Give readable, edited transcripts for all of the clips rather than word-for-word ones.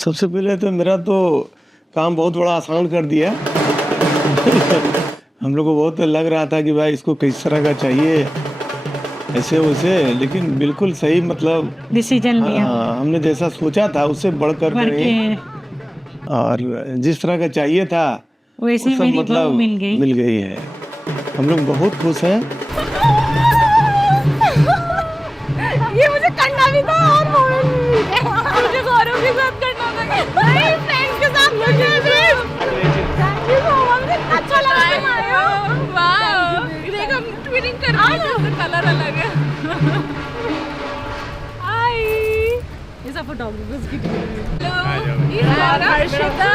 सबसे पहले तो मेरा तो काम बहुत बड़ा आसान कर दिया। हम लोग को बहुत लग रहा था कि भाई इसको किस तरह का चाहिए, ऐसे वैसे, लेकिन बिल्कुल सही मतलब डिसीजन लिया हाँ, हमने जैसा सोचा था उससे बढ़कर बढ़ नहीं, के और जिस तरह का चाहिए था वैसे वो सब मेरी बहू मतलब मिल गई है। हम लोग बहुत खुश हैं। ये मुझे करना भी था और मुझे गौरव के साथ करना था, नहीं फ्रेंड्स के साथ मुझे भी। थैंक यू सो मच, अच्छा लगा तुम्हारे। वाह, देख हम ट्विनिंग कर रहे हैं तो कलर अलग है। हाय, ये सब फोटोग्राफर्स की टीम है। हर्षिता,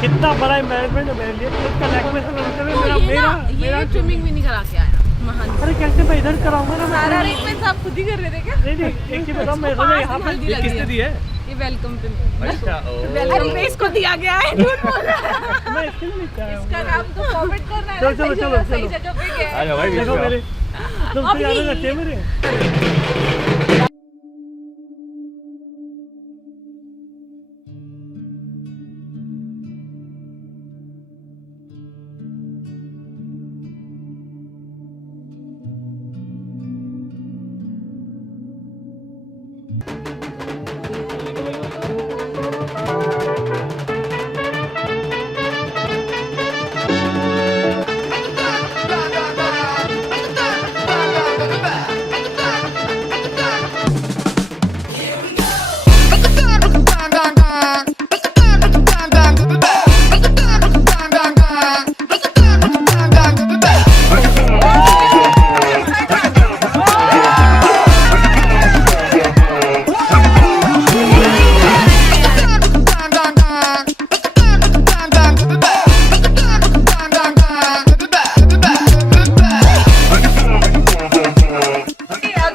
कितना बड़ा एम्बैरेसमेंट है मेरे लिए, खुद का नेक में से मेरा ट्रिमिंग भी नहीं करा के आया। अरे कैसे मैं इधर कराऊंगा ना, सारा अरेंजमेंट आप खुद ही कर रहे थे क्या? नहीं एक ही बताओ, मैं सोचा यहाँ पे हल्दी लगी किसने दी है? ये वेलकम टू मी। अच्छा वेलकम इसको दिया गया है, झूठ बोल रहा है। मैं इसके लिए लेके आया हूँ। इसका काम तो फॉरवर्ड करना है। चलो सही जगह पे गया है। आ जाओ भाई, देखो मेरे तुमसे ज्यादा अच्छे मेरे।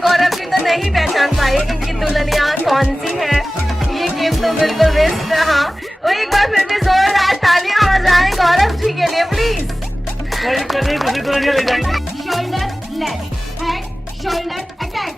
गौरव जी तो नहीं पहचान पाए इनकी दुल्हनिया कौन सी है। ये गिफ्ट तो बिल्कुल वेस्ट रहा। और एक बार फिर भी जोरदार तालियां हो जाएं गौरव जी के लिए प्लीज। नहीं दूसरी तरह ले जाएंगे। Shoulder leg, head shoulder attack.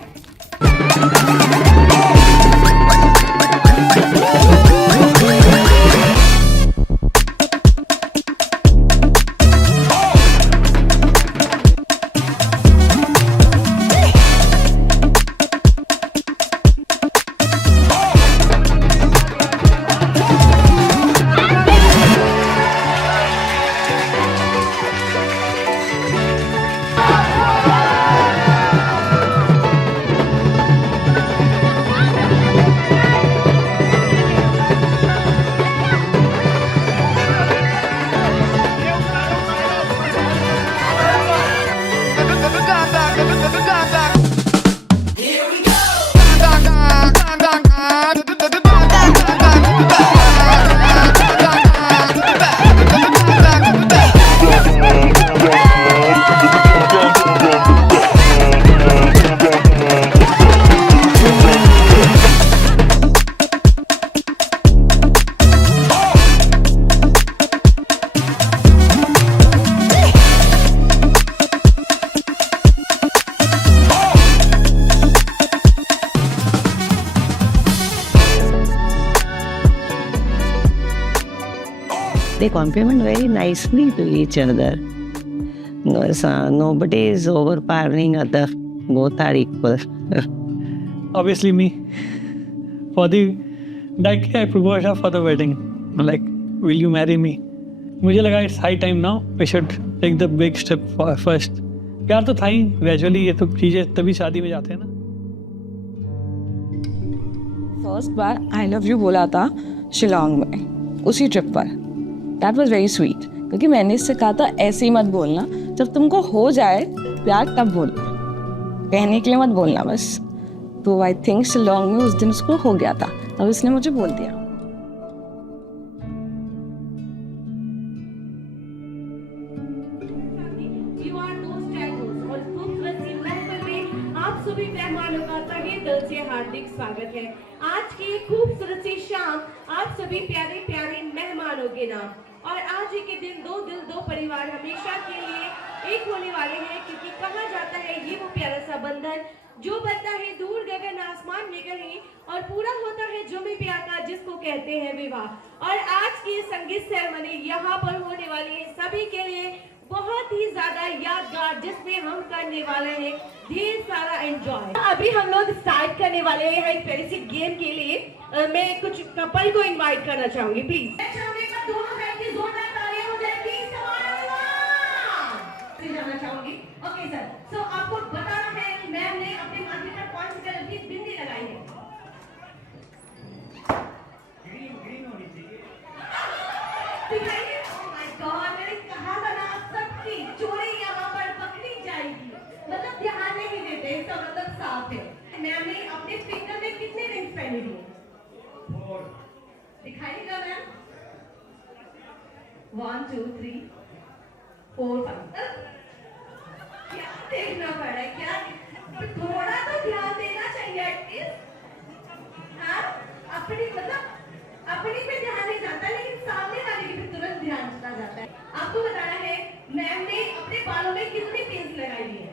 They compliment very nicely to each other. Nobody is overpowering other. Both are equal. Obviously me. For the directly I proposed her for the wedding. Like, will you marry me? मुझे लगा it's high time now. We should take the big step first. प्यार तो था ही, gradually ये तो चीजें तभी शादी में जाते हैं ना। First bar I love you बोला था शिलोंग में, उसी ट्रिप पर। दैट वॉज वेरी स्वीट, क्योंकि मैंने इससे कहा था ऐसे ही मत बोलना, जब तुमको हो जाए प्यार तब बोलना, कहने के लिए मत बोलना बस। तो आई थिंक शिलोंग में उस दिन उसको हो गया था, तब इसने मुझे बोल दिया। आप सभी मेहमानों का तहे दिल से हार्दिक स्वागत है। आज की खूबसूरत सी शाम आप सभी प्यारे प्यारे मेहमानों के नाम। और आज ही के दिन दो दिल दो परिवार हमेशा के लिए एक होने वाले हैं, क्योंकि कहा जाता है ये वो प्यारा सा बंधन जो बनता है दूर गगन आसमान में कहीं और पूरा होता है जुम्मे ब्याह का, जिसको कहते हैं विवाह। और आज की संगीत सेरेमनी यहाँ पर होने वाली है सभी के लिए बहुत ही ज्यादा यादगार, जिसमें हम करने वाले हैं ढेर सारा एंजॉय। अभी हम लोग स्टार्ट करने वाले हैं एक प्यारी सी गेम के लिए। मैं कुछ कपल को इनवाइट करना चाहूंगी, प्लीज। दोनों साइड की जोरदार तालियां हो जाए प्लीज। जाना चाहूंगी। ओके सर, सो आपको बताना है कि मैम ने अपने माथे पर कौन सी कलर की बिंदी लगाई है। ग्रीन होनी चाहिए। दिखाइए। ओह माय गॉड, मैंने कहा था ना सबकी चोरी यहाँ पर पकड़ी जाएगी। मतलब ध्यान नहीं देते, इसका मतलब साफ है। मैम ने अपने फिंगर में कितने रिंग्स पहने दिए? 4। दिखाइएगा मैम। 1 2 3 4 5। क्या देखना पड़ रहा है? क्या थोड़ा तो ध्यान देना चाहिए एटलीस्ट। हाँ, अपनी मतलब अपनी पे ध्यान नहीं जाता, लेकिन सामने वाले की भी तुरंत ध्यान चला जाता है। आपको बताना है मैम ने अपने बालों में कितनी पिन्स लगाई हुई है?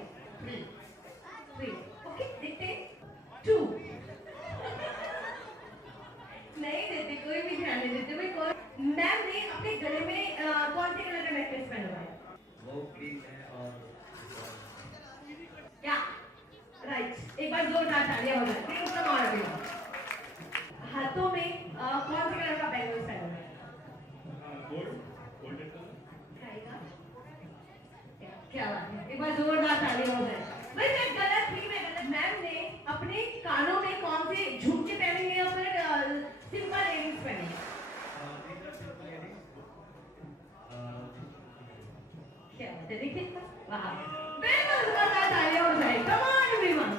3। ओके, देखते हैं। 2। नहीं देते, कोई भी ध्यान नहीं देते। मैम ने अपने गले में कौन से कलर का नेकलेस पहना हुआ है? वो ग्रीन है। और क्या? राइट, एक बार जोरदार तालियां हो जाए। फिर उसका मार देगा। हाथों में कौन से कलर का बैंगल्स पहना हुआ है? Golden colour. क्या बात है, एक बार जोरदार तालियां हो जाए। भाई मैं गलत थी, मैं गलत। मैम ने अपने कानों में कौन से झुमके पहने हैं या फिर सिंपल इयरिंग्स पहने हैं? क्या बात है, देखिए। वाह, बिल्कुल जोरदार तालियां हो जाए। Come on everyone.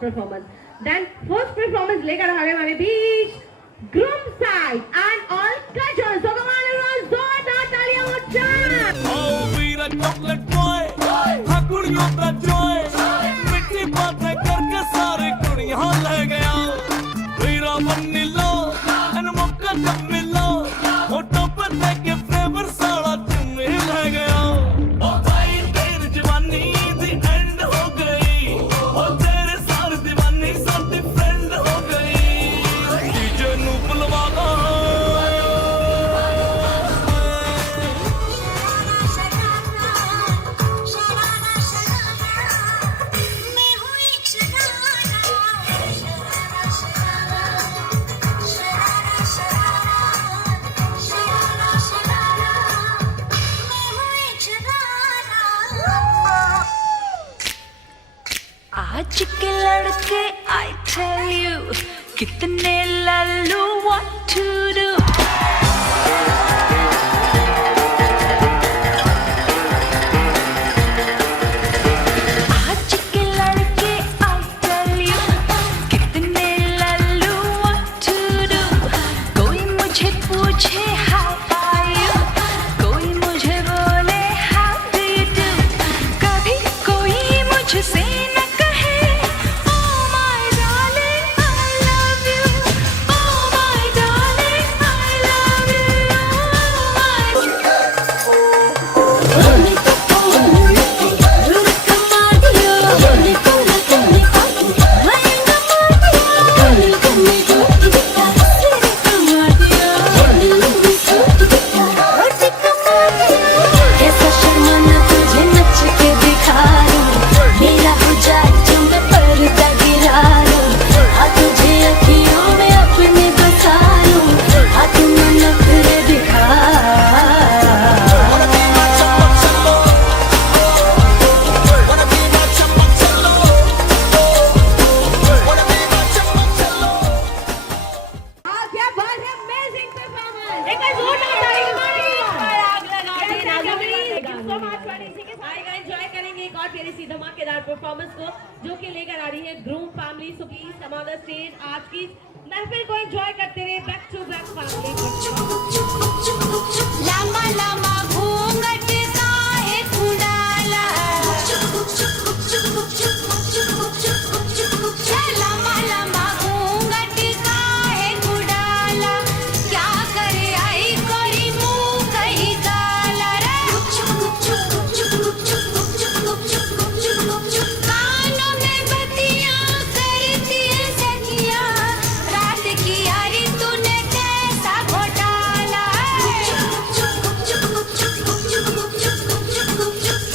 Performance then first performance लेकर आने वाले बीच groom side and all cultures. So come on everyone, जोरदार तालियां हो जाए। ओ वीरा चॉकलेट बॉय, हाँ कुड़ियों का जॉय, मिठी बातें करके सारे कुड़ियां ले गया। वीरा बन्नी लो एन मौका जब मिलो, होठों पर देके फ्लेवर सारा चुम्मी ले गया। ओ भाई तेरी जवानी दी एंड हो गई, ओ तेरे सारे दीवानी साडी फ्रेंड हो गई। डीजे नू बुलवा दो। आज के लड़के I tell you कितने लालू what to do। आज के लड़के I tell you कितने लालू what to do। कोई मुझे पूछे how are you, कोई मुझे बोले how do you do। कभी कोई मुझसे जो कि लेकर आ रही है groom family. So please come on the stage. आज की महफिल को एंजॉय करते रहे बैक टू बैक फैमिली। लामा लामा घूंघट काहे खुडाला लामा लामा घूंघट काहे खुडाला क्या करे आई करी मुंह कही काला रे कानों में बत्तियां करती है सखिया रात की यारी तूने कैसा घोटाला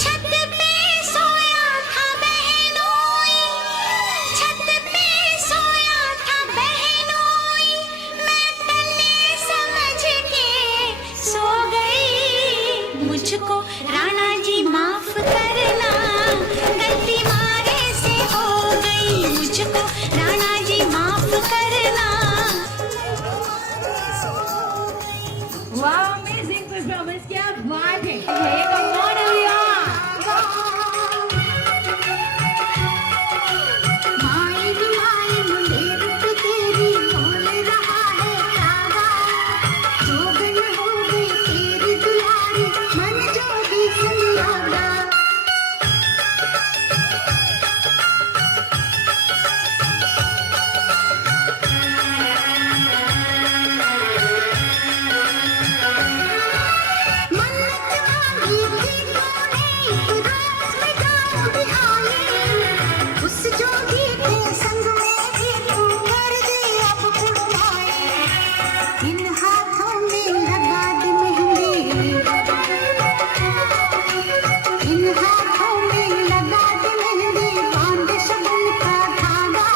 छत पे सोया था बहनोई छत पे सोया था बहनोई मैं तन्ने समझ के सो गई मुझको राणा जी माफ करना गलती मारे से हो गई मुझको राणा जी माफ करना वाह अमेजिंग परफॉर्मेंस, क्या बात है। ये कमाल है यार। माई माई मुंडे रुप तेरी बोल रहा है रागा जोगन हो गई तेरी दुलारी मन जोगी संग मन्नत मांगी थी तूने एक रात में जाऊं बिहारी उस जोगी के संग में भी तू कर दे अब कुर्बानी इन हाथों में लगा दे मेहंदी इन हाथों में लगा दे मेहंदी बांध शगुन का धागा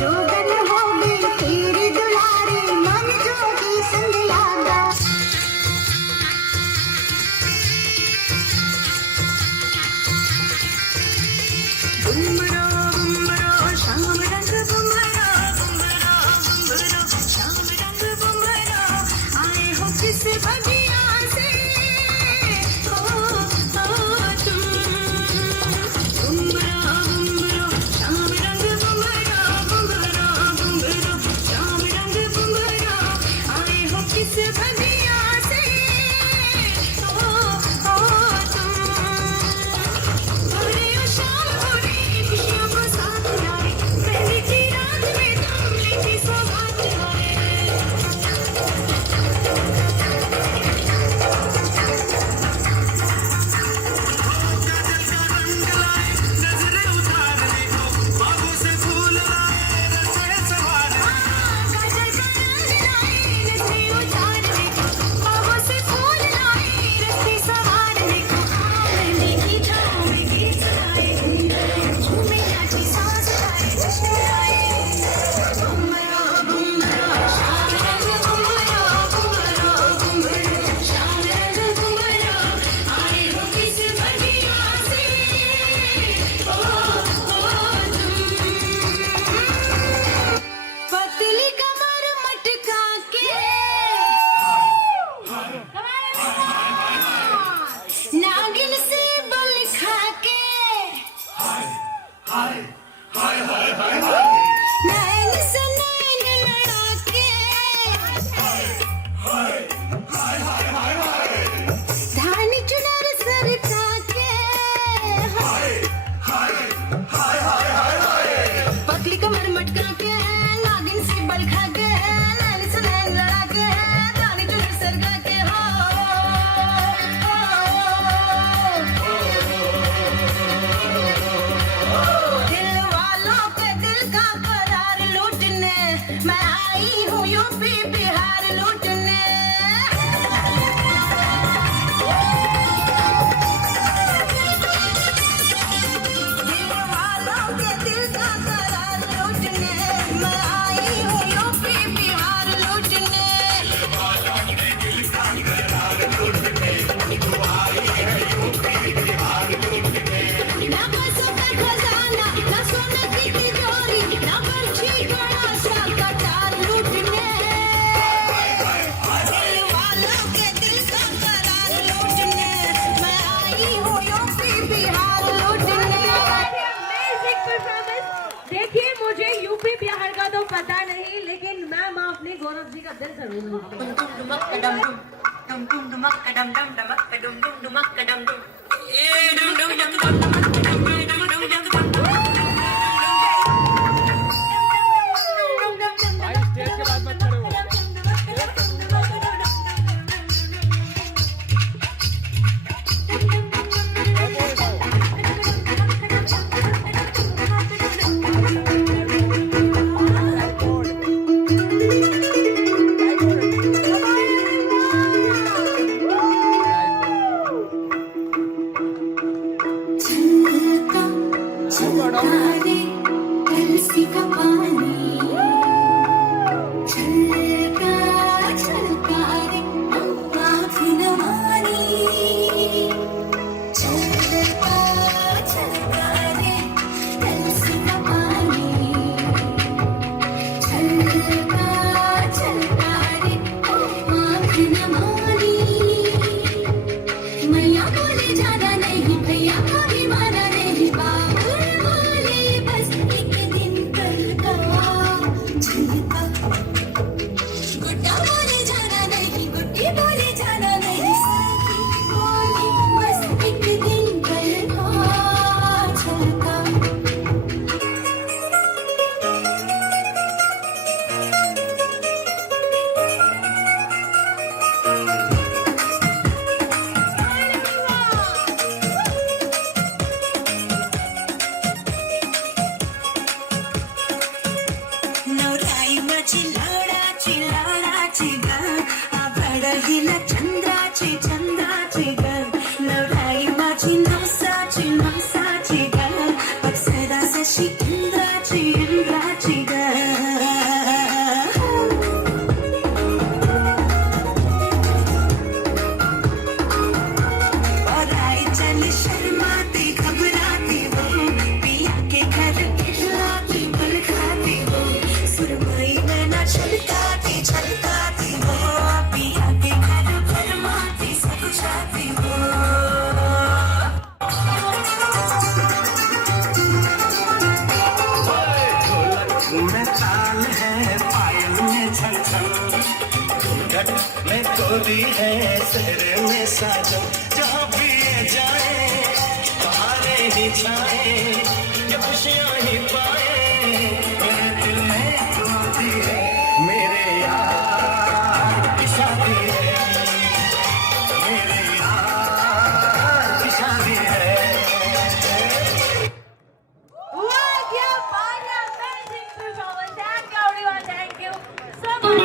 जोगन हो गई तेरी दुलारी मन जोगी संग लागा बुमरा बुमरा शाम रंग बुमरा बुमरा बुमरा शाम रंग बुमरा आए हो किस बगिया से तुम बुमरा बुमरा शाम रंग बुमरा बुमरा बुमरा शाम रंग बुमरा आए हो किस बगिया से तुम भोरे ओ शाम भोरे खुशियों को साथ लाए पहली की रात में थाम लेती सौगात काजल का रंग लाए नजरे उतारने को बाहों से फूल लाए रस्ते सवारने को आंगने की छाँव में गीत गाए झूमे नाची सांस आए जश्न आए बुमरा बुमरा शाम रंग बुमरा बुमरा बुमरा शाम रंग बुमरा आए हो किस बगिया से पतली कमर मटका के नागिन से बल खा के नैन से नैन लड़ा के धानी चुनर सरका के पतली कमर मटका के नागिन से बल खा के नैन से नैन लड़ा के धानी चुनर सरका के दिल वालों पे दिल का देखिए मुझे यूपी बिहार का तो पता नहीं, लेकिन मैं माँ अपनी गौरव जी का दिल जरूर लूंगी। मैया बोले जाना नहीं, भैया को भी माना नहीं, बाबू बोले बस एक दिन कल का झलका। गुड्डा बोले जाना नहीं, गुड्डी बोले जाना नहीं, सखी बोली बस एक दिन कल का झलका। नवराई माझी लाडाची लाडाची ग, आभाळाला चंद्राची चंद्राची ग, नवराई माझी नवसाची नवसाची ग, अप्सरा जशी इंद्राची इंद्राची ग. और आई चली शर्माती घबराती वो, पिया के घर खिलाती बल खाती वो, सुरमई नैना छलकाती छलकाती वो, पिया के घर फरमाती सब जाती वो. में ताल है पायल में छल छल, घूंघट में गोरी है सेहरे में साजन, जहाँ भी ये जाए बहारे ही छाए, ये खुशियाँ ही पाए, मेरे दिल में रोती है, मेरे यार की शादी है, मेरे यार की शादी है. What? Yeah, fine, yeah, amazing performance. Thank you, everyone. Thank you so much.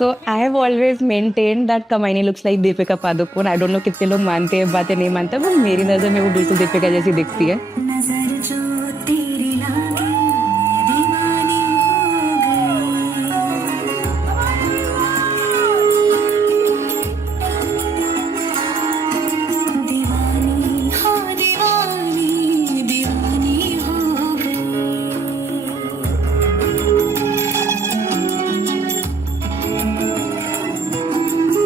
So I have always maintained that Kamaini looks like Deepika Padukone. I don't know कितने लोग मानते हैं बातें नहीं मानते, पर मेरी नज़र में वो बिल्कुल दीपिका जैसी दिखती है. नजर जो तेरी लागे दीवानी हो गई, दीवानी हो गई.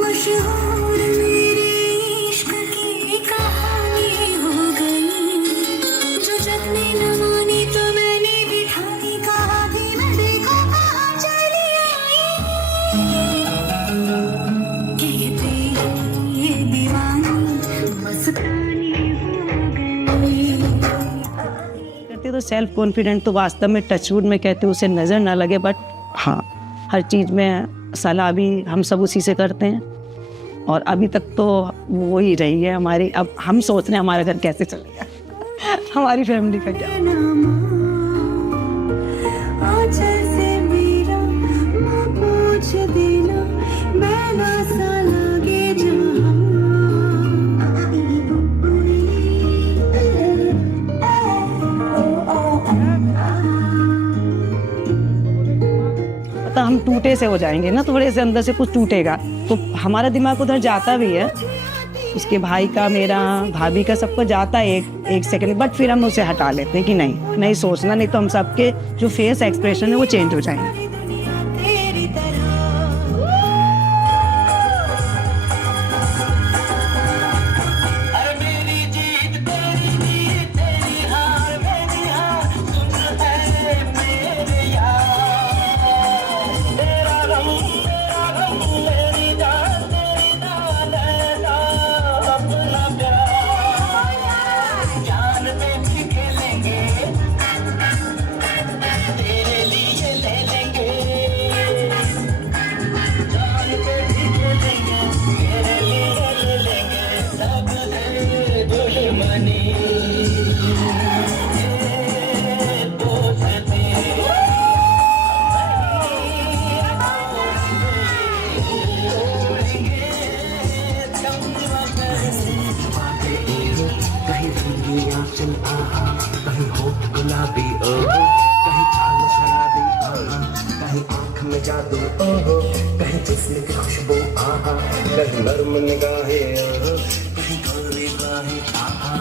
मशहूर मेरी इश्क की कहानी हो गई. जो जग ने न मानी तो मैंने बिठा दी, कहा भी न देखो कहाँ चली आई. कहते हैं ये दीवानी मस्तानी हो गई. करते तो सेल्फ कॉन्फिडेंट तो वास्तव में टचवुड में कहते उसे नज़र ना लगे, बट हाँ हर चीज़ में सलाह भी हम सब उसी से करते हैं और अभी तक तो वो ही रही है हमारी. अब हम सोच रहे हैं हमारा घर कैसे चलेगा, हमारी फैमिली का क्या. आंचल से मेरा मुँह पोंछ देना, मैला सा लगे पता हम टूटे से हो जाएंगे ना, थोड़े से अंदर से कुछ टूटेगा तो हमारा दिमाग उधर जाता भी है. उसके भाई का, मेरा, भाभी का, सबको जाता है एक सेकंड, बट फिर हम उसे हटा लेते हैं कि नहीं सोचना, नहीं तो हम सबके जो फेस एक्सप्रेशन है वो चेंज हो जाएंगे. तेरी तरह. कहीं रंगी आंचल आहा, कहीं होठ गुलाबी ओहो, कहीं चाल शराबी आहा, कहीं आंख में जादू ओहो, कहीं जिस्म की खुशबू आहा, कहीं नर्म निगाहें ओहो, कहीं गोरी बाहें आहा.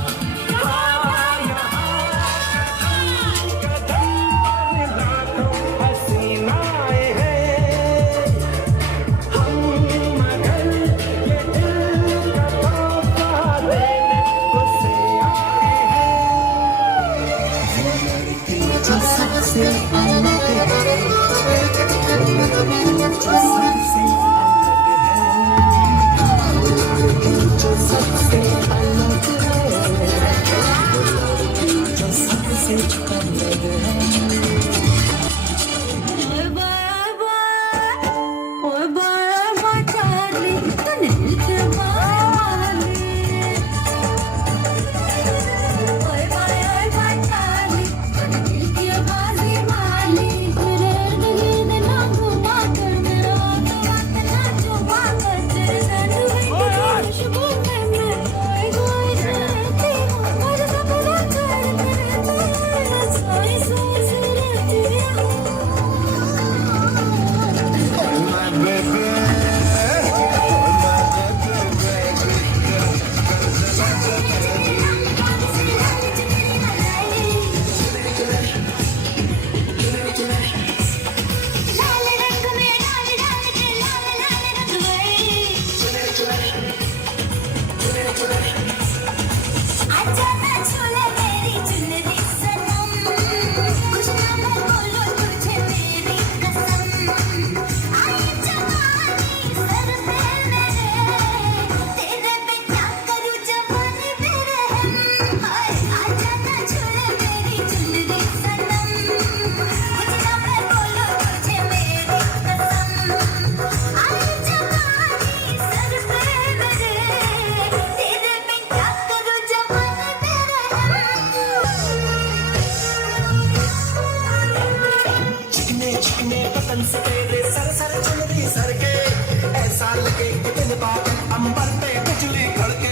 चिकने चिकने बदन से तेरे सर सर चुनरी सर के लगे दिन बादल अंबर पे बिजली कड़के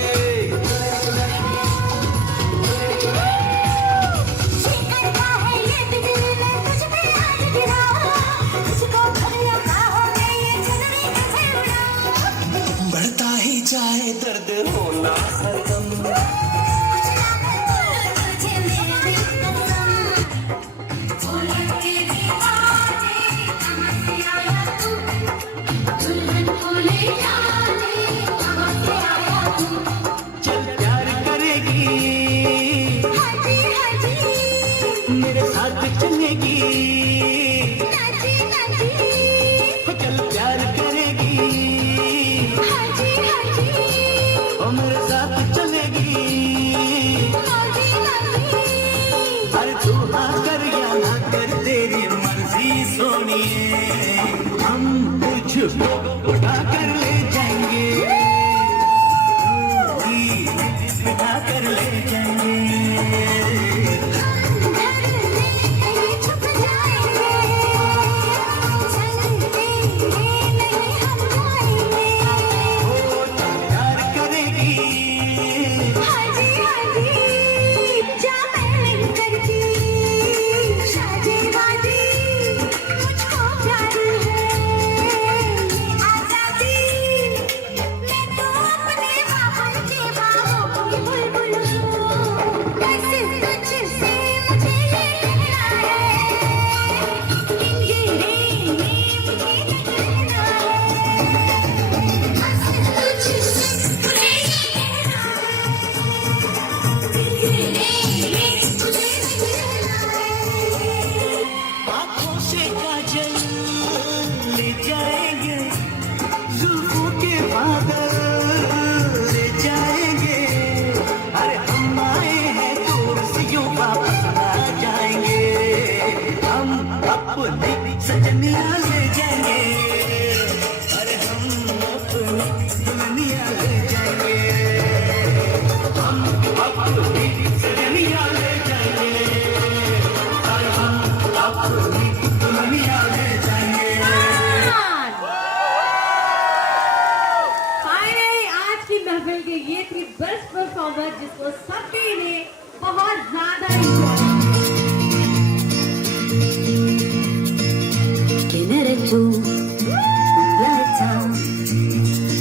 बढ़ता ही जाए दर्द होना हरदम चल प्यार करेगी मेरे साथ चलेगी चल प्यार करेगी और मेरे साथ चलेगी अरे तू हाँ कर या ना कर तेरी मर्जी सोनिए हम कुछ उठा कर ले जाएंगे उठा कर ले जाएंगे प्यार करेगी आँखों से काजल ले जाएंगे जुल्फों के बादल ले जाएंगे अरे हम आए हैं कुर्सियों वापस आ जाएंगे हम अपनी सजनिया ले जाएंगे अरे हम अपनी दुल्हनिया ले जाएंगे हम अपनी सजनिया ले जाएंगे अरे हम अपनी दुल्हनिया ले जाएंगे फाइनली आज की महफिल के ये थी बेस्ट परफॉर्मर जिसको सभी ने बहुत ज्यादा enjoy ¿Quién eres tú? Un planeta.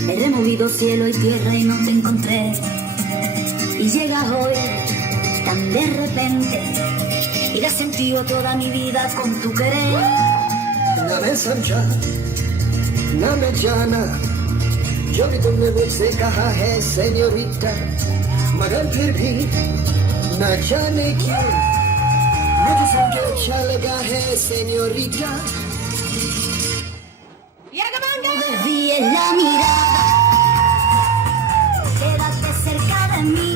He removido cielo y tierra y no te encontré. Y llegas hoy tan de repente. Y has sentido toda mi vida con tu querer. न मैं समझा न मैं जाना जो भी तुमने मुझसे कहा है सेन्योरिटा मगर फिर भी न जाने क्यों मुझे सुन के अच्छा लगा है senorita Desvíes la mirada. Quédate cerca de mí.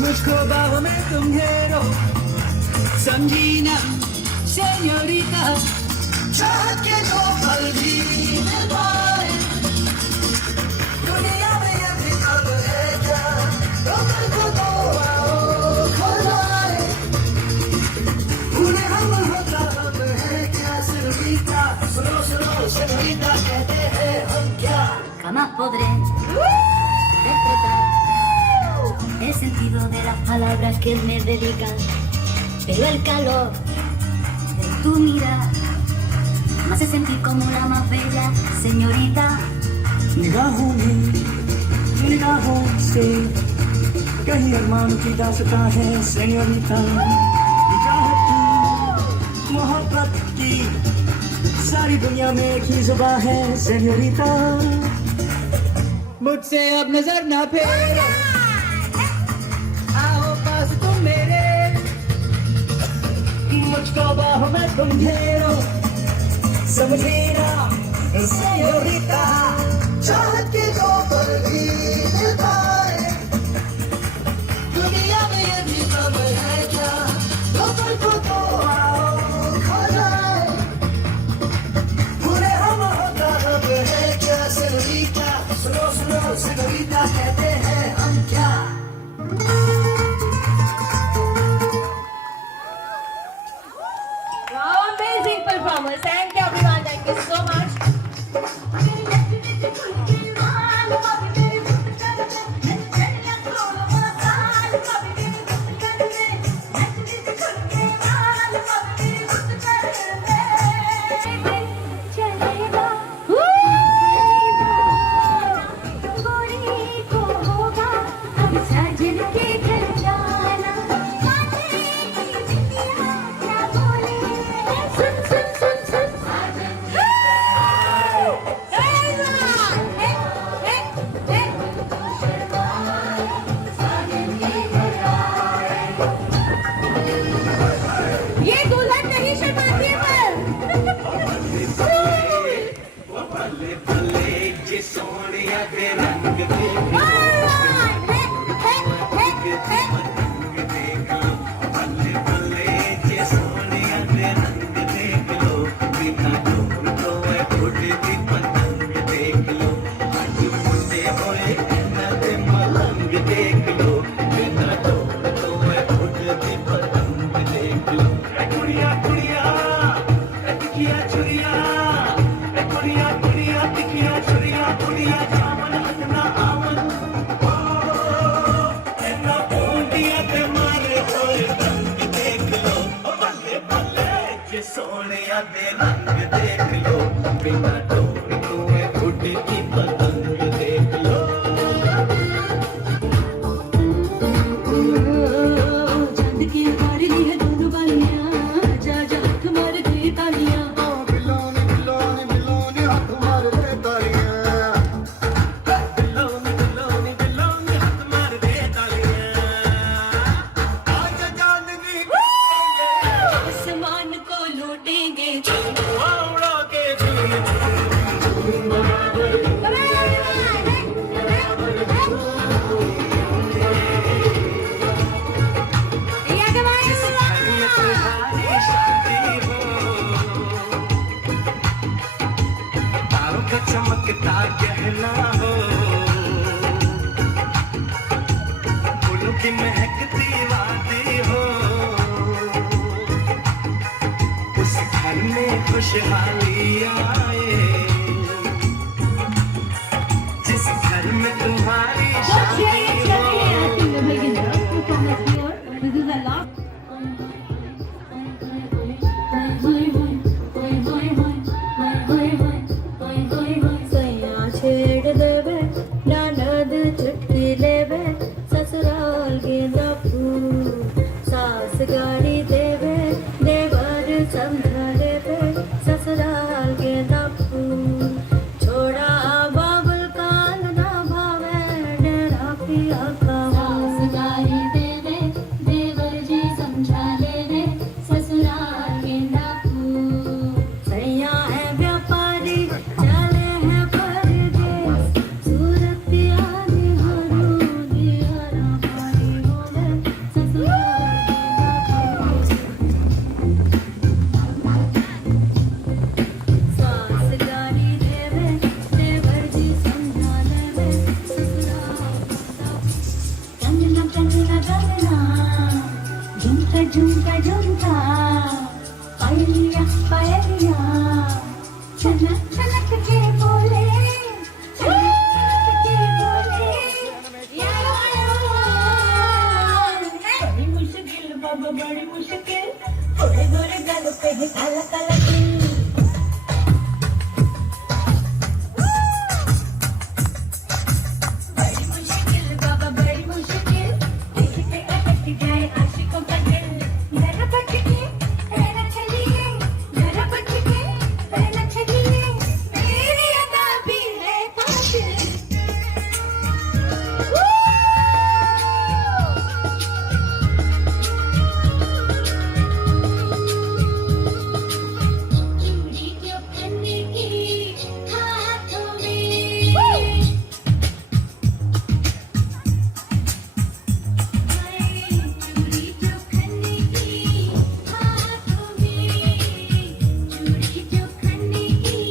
मुझको बाहों में तुम घेरो समझी ना सेन्योरिटा चाहत के दो पल भी निभाए दुनिया में ये भी कब है क्या दो पल को दो आओ खोलाए उन्हें हम होता हम है क्या सेन्योरिटा सुनो सुनो सेन्योरिटा कहते हैं हम क्या Jamás podré interpretar el sentido de las palabras que me dedican, pero el calor de tu mirar me hace sentir como la más bella señorita. निगाहों से कहीं अरमान की दास्तां है सेन्योरिटा मोहब्बत की सारी दुनिया में एक ही जुबान है सेन्योरिटा मुझसे अब नजर ना फेरो आओ पास तुम मेरे मुझको बाहों में तुम घेरो समझे ना सेन्योरिटा चाहत के दो पल भी निभाए दुनिया में ये भी कम है क्या दो पल को तो आओ खोलाए पूरे हम होता अब है क्या सेन्योरिटा सुनो सुनो सेन्योरिटा कहते हैं हम क्या Wow, amazing performance. Thank you everyone. Thank you so much. साड़ियाँ दे रंग देख लो, बिना डोर कुएं उड़ती पतंग देख लो। चांद की उतारी दी है दोनों बालियां, जा जा हाथ मार दे तालियां। बिलोनी बिलोनी बिलोनी हाथ मार दे तालियां, बिलोनी बिलोनी बिलोनी हाथ मार दे तालियां। आज चांदनी आसमान को लूटेंगे उड़ा के झूम झूम तुम्हारी शादी हो, तारों का चमकता गहना हो, फूलों की महकती वादी हो, उस घर में खुशहाली आए, जिस घर में तुम्हारी शादी हो। छेड़ देवे ननद चुटकी लेवे, ससुराल गेंदा फूल, सास गाड़ी देवे, देवर समझा लेवे, ससुराल गेंदा फूल। छोड़ा बाबुल कान ना भावे, डेरा पिया का सास गाड़ी देवे, देवर जी समझा लेवे, ससुराल गेंदा फूल। सैया है व्यापारी, चले हैं परदेस, सूरत यानी हरू दियारा पारी होवे, ससुराल सास गाड़ी देवे, देवर जी समझा लेवे, ससुराल चंदना चंदना चंदना, झुमका झुमका झुमका, पायलिया पायलिया, चनक चनक के बोले, चनक चनक के बोले, बड़ी मुश्किल बाबा बड़ी मुश्किल, थोड़े गोरे गालों पे है काला काला तिल। बड़ी मुश्किल बाबा बड़ी मुश्किल, देख के अटक जाए आशिकों का दिल। जरा बच के रहना चलिए, जरा बच के रहना चलिए, मेरी अदा भी है कातिल। चूड़ी जो खन्ने की हाथों में, चूड़ी जो खन्ने की हाथों में, चूड़ी जो खन्ने की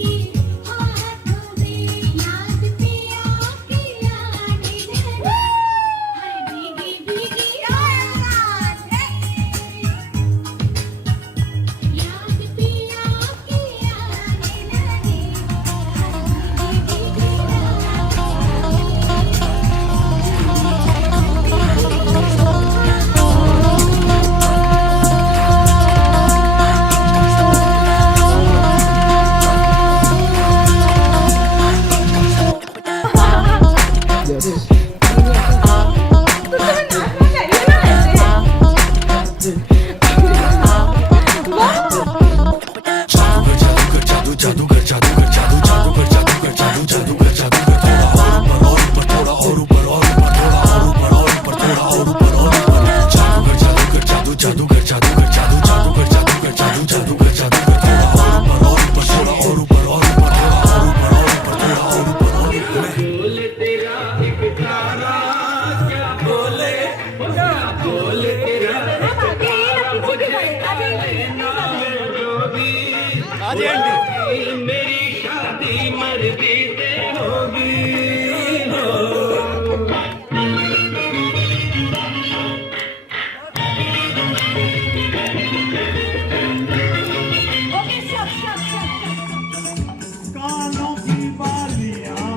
हाथों में, याद पिया की आने लगी, हाय भीगी भीगी याद पिया की आने लगी, हाय भीगी बोले तेरा एक तारा, क्या बोले तेरा एक तारा, मुझे लेना है जोगी, मेरी शादी मर्जी से होगी हो। कानों की बालियां,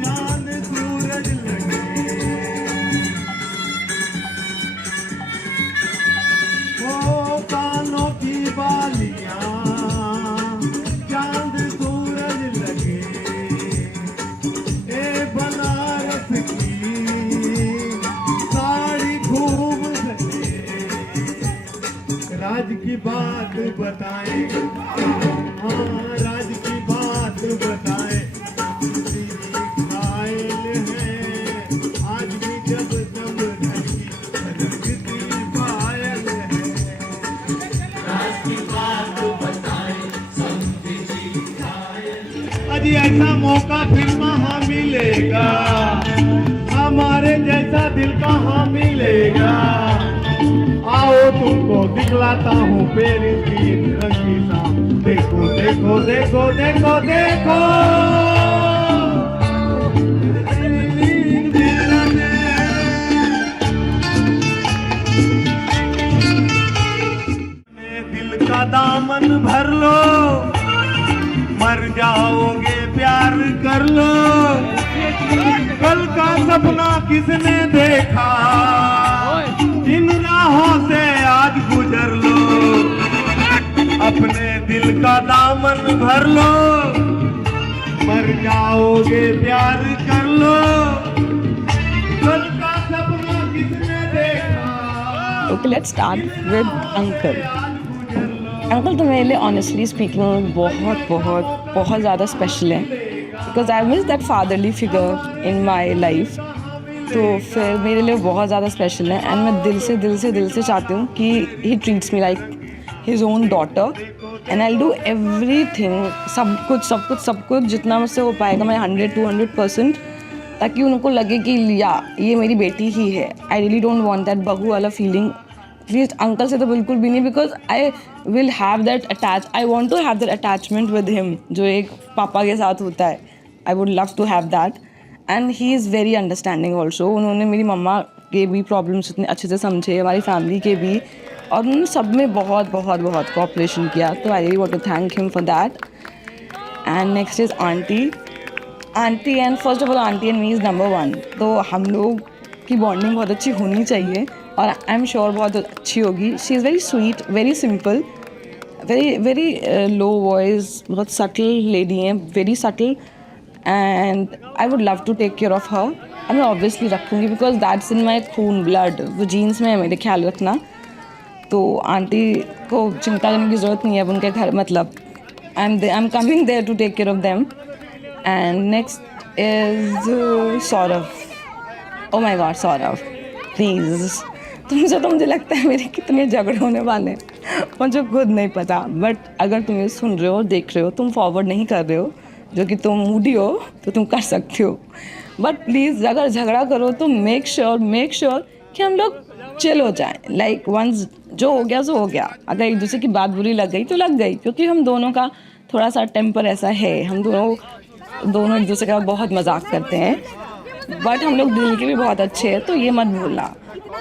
चांद सूरज लगे, ओ कानों की बालियां, वालियां चांद सूरज लगे ए बनारस की साड़ी खूब सजे राज की बात बताएं हाँ राज की बात बताएं घायल है आज भी जब जब धरती पायल है अजी ऐसा मौका फिर कहाँ मिलेगा हमारे जैसा दिल कहाँ मिलेगा आओ तुमको दिखलाता हूँ पेरिस की रंगी शाम देखो देखो देखो देखो देखो दिल का दामन भर लो मर जाओगे प्यार कर लो कल का सपना किसने देखा इन राहों से आज गुजर लो अपने दिल का दामन भर लो मर जाओगे प्यार कर लो कल का सपना किसने देखा Okay, let's start with Uncle. Uncle तो मेरे लिए honestly speaking बहुत बहुत बहुत ज़्यादा स्पेशल है because I miss that fatherly figure in my life. तो फिर मेरे लिए बहुत ज़्यादा स्पेशल है एंड मैं दिल से चाहती हूँ कि he treats me like his own daughter and I'll do everything सब कुछ जितना मुझसे हो पाएगा मैं 100-200% ताकि उनको लगे कि या ये मेरी बेटी ही है. I really don't want that बहू वाला फीलिंग प्लीज अंकल से तो बिल्कुल भी नहीं because I will have that I want to have that attachment with him जो एक पापा के साथ होता है. I would love to have that and he is very understanding also. उन्होंने मेरी मम्मा के भी प्रॉब्लम्स इतने अच्छे से समझे हमारी फैमिली के भी और उन्होंने सब में बहुत कोऑपरेशन किया. तो I really want to thank him for that. And next is aunty and first of all aunty and me is number 1. तो हम लोग की बॉन्डिंग बहुत अच्छी होनी चाहिए और आई एम श्योर बहुत अच्छी होगी. She is very sweet, very simple, very low voice, बहुत सटल लेडी हैं, very subtle and I would love to take care of her. मैं ऑब्वियसली रखूँगी बिकॉज दैट्स इन माई खून ब्लड, वो जीन्स में है मेरे ख्याल रखना. तो आंटी को चिंता करने की ज़रूरत नहीं है. अब उनके घर मतलब I am coming there to take care of them. And next is Saurabh. Oh my God Saurabh please. तुमसे तो मुझे लगता है मेरे कितने झगड़े होने वाले हैं मुझे खुद नहीं पता. बट अगर तुम ये सुन रहे हो, देख रहे हो, तुम फॉरवर्ड नहीं कर रहे हो जो कि तुम मूडी हो तो तुम कर सकते हो. बट प्लीज़ अगर झगड़ा करो तो मेक श्योर कि हम लोग चिल हो जाएं. लाइक वंस जो हो गया सो हो गया. अगर एक दूसरे की बात बुरी लग गई तो लग गई क्योंकि हम दोनों का थोड़ा सा टेम्पर ऐसा है. हम दोनों एक दूसरे का बहुत मजाक करते हैं बट हम लोग दिल के भी बहुत अच्छे हैं. तो ये मत भूलना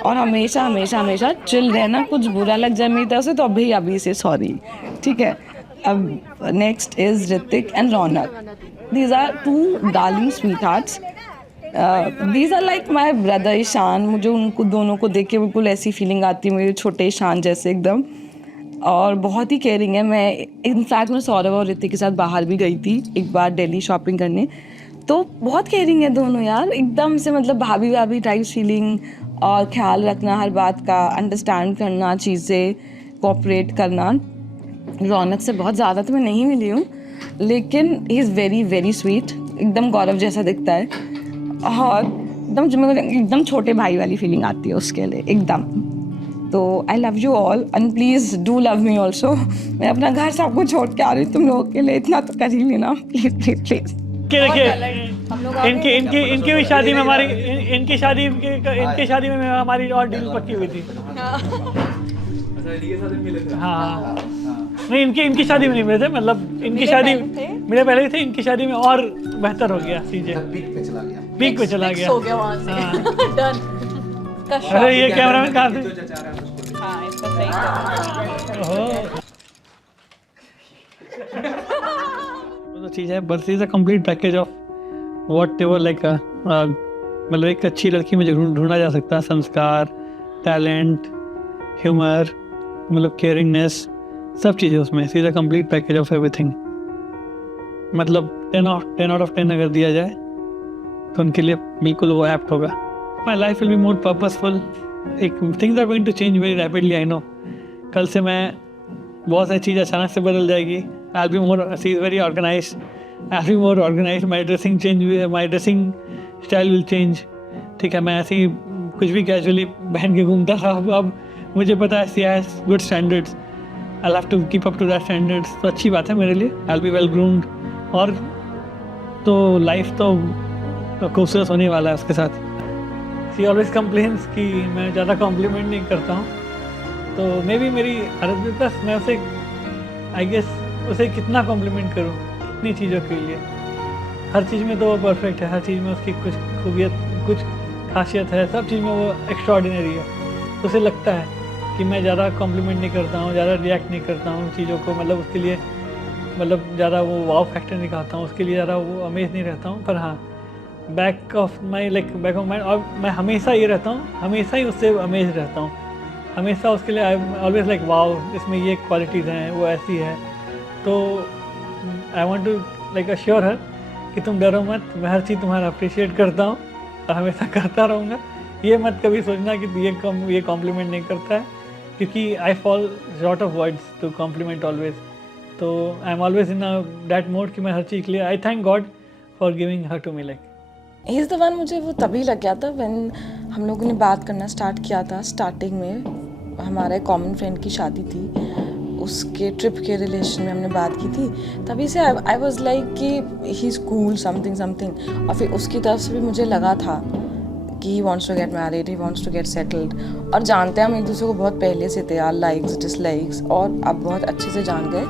और हमेशा चिल रहना. कुछ बुरा लग जाए मेरी तरफ से तो अभी से सॉरी, ठीक है. अब next is Hrithik and Raunak. These are 2 darling sweet hearts. These are like my brother Ishaan. मुझे उनको दोनों को देख के बिल्कुल ऐसी फीलिंग आती है मेरे छोटे ईशान जैसे एकदम. और बहुत ही केयरिंग है. मैं इनफैक्ट मैं सौरभ और ऋतिक के साथ बाहर भी गई थी एक बार दिल्ली शॉपिंग करने. तो बहुत केयरिंग है दोनों यार एकदम से. मतलब भाभी टाइप फीलिंग और ख्याल रखना हर बात का, अंडरस्टैंड करना चीज़ें, कोऑपरेट करना. रौनक से बहुत ज़्यादा तो मैं नहीं मिली हूँ लेकिन ही इज़ वेरी स्वीट. एकदम गौरव जैसा दिखता है और एकदम छोटे भाई वाली फीलिंग आती है उसके लिए एकदम. तो आई love you all and please do love me also. मैं अपना घर सबको छोड़ के आ रही हूँ तुम लोगों के लिए. इतना तो कर ही लेना प्लीज़. देखिए इनकी भी शादी में हमारी इनकी शादी में हमारी और डील पक्की हुई थी. हाँ नहीं इनकी शादी में नहीं मिले थे. मतलब इनकी शादी मेरे पहले ही थे. इनकी शादी में और बेहतर हो गया चीजें. पीक पे चला गया. अरे ये कैमरामैन कहाँ थे? तो चीज़ है बस is a complete package of what ever like. मतलब एक अच्छी लड़की में ढूंढा जा सकता है. संस्कार, टैलेंट, ह्यूमर, मतलब केयरिंगनेस, सब चीज़ें उसमें, she is a complete package of everything. मतलब 10 आउट ऑफ 10 अगर दिया जाए तो उनके लिए बिल्कुल वो एप्ट होगा। My life will be more purposeful. एक things are going to change very rapidly, I know. कल से मैं बहुत सारी चीज़ अचानक से बदल जाएगी। I be more, she is very organise, I be more organise, my dressing style will change. ठीक है, मैं ऐसे ही कुछ भी कैजुअली पहन के घूमता था, अब मुझे पता है she has good standards, I have to keep up to that standards. तो अच्छी बात है मेरे लिए, I will be well groomed. और तो लाइफ तो खूबसूरत होने वाला है उसके साथ। सी ऑलवेज कंप्लेन्स कि मैं ज़्यादा कॉम्प्लीमेंट नहीं करता हूँ, तो मे बी मेरी आदत भी, प्लस मैं उसे आई गेस उसे कितना कॉम्प्लीमेंट करूँ कितनी चीज़ों के लिए। हर चीज़ में तो वो परफेक्ट है, हर चीज़ में उसकी कुछ खूबियत, कुछ खासियत है, सब चीज़ में वो एक्स्ट्राऑर्डिनरी है। तो उसे लगता है कि मैं ज़्यादा कॉम्प्लीमेंट नहीं करता हूँ, ज़्यादा रिएक्ट नहीं करता हूँ चीज़ों को, मतलब उसके लिए मतलब ज़्यादा वो वाव फैक्टर नहीं कहता हूँ, उसके लिए ज़्यादा वो अमेज नहीं रहता हूँ। पर हाँ, बैक ऑफ माइंड, और मैं हमेशा ये रहता हूँ, हमेशा ही उससे अमेज रहता हूँ, हमेशा उसके लिए आई ऑलवेज लाइक वाव, इसमें ये क्वालिटीज़ हैं, वो ऐसी है। तो I want to like assure her कि तुम डरो मत, मैं हर चीज़ तुम्हारा अप्रिशिएट करता हूँ और हमेशा करता रहूँगा। ये मत कभी सोचना कि ये कॉम्प्लीमेंट नहीं करता है, क्योंकि I fall short of words to compliment always. तो I am always in that mode कि मैं हर चीज़ के लिए I thank God for giving her to me. Like he is the one, मुझे वो तभी लग गया था व्हेन हम लोगों ने बात करना स्टार्ट किया था। स्टार्टिंग में हमारे कॉमन फ्रेंड की शादी थी, उसके ट्रिप के रिलेशन में हमने बात की थी, तभी से आई वाज लाइक कि ही इज़ कूल समथिंग। और फिर उसकी तरफ से भी मुझे लगा था कि he wants to get married, he wants to get settled. और जानते हैं हम एक दूसरे को बहुत पहले से थे, यार लाइक्स डिसलाइक्स, और अब बहुत अच्छे से जान गए।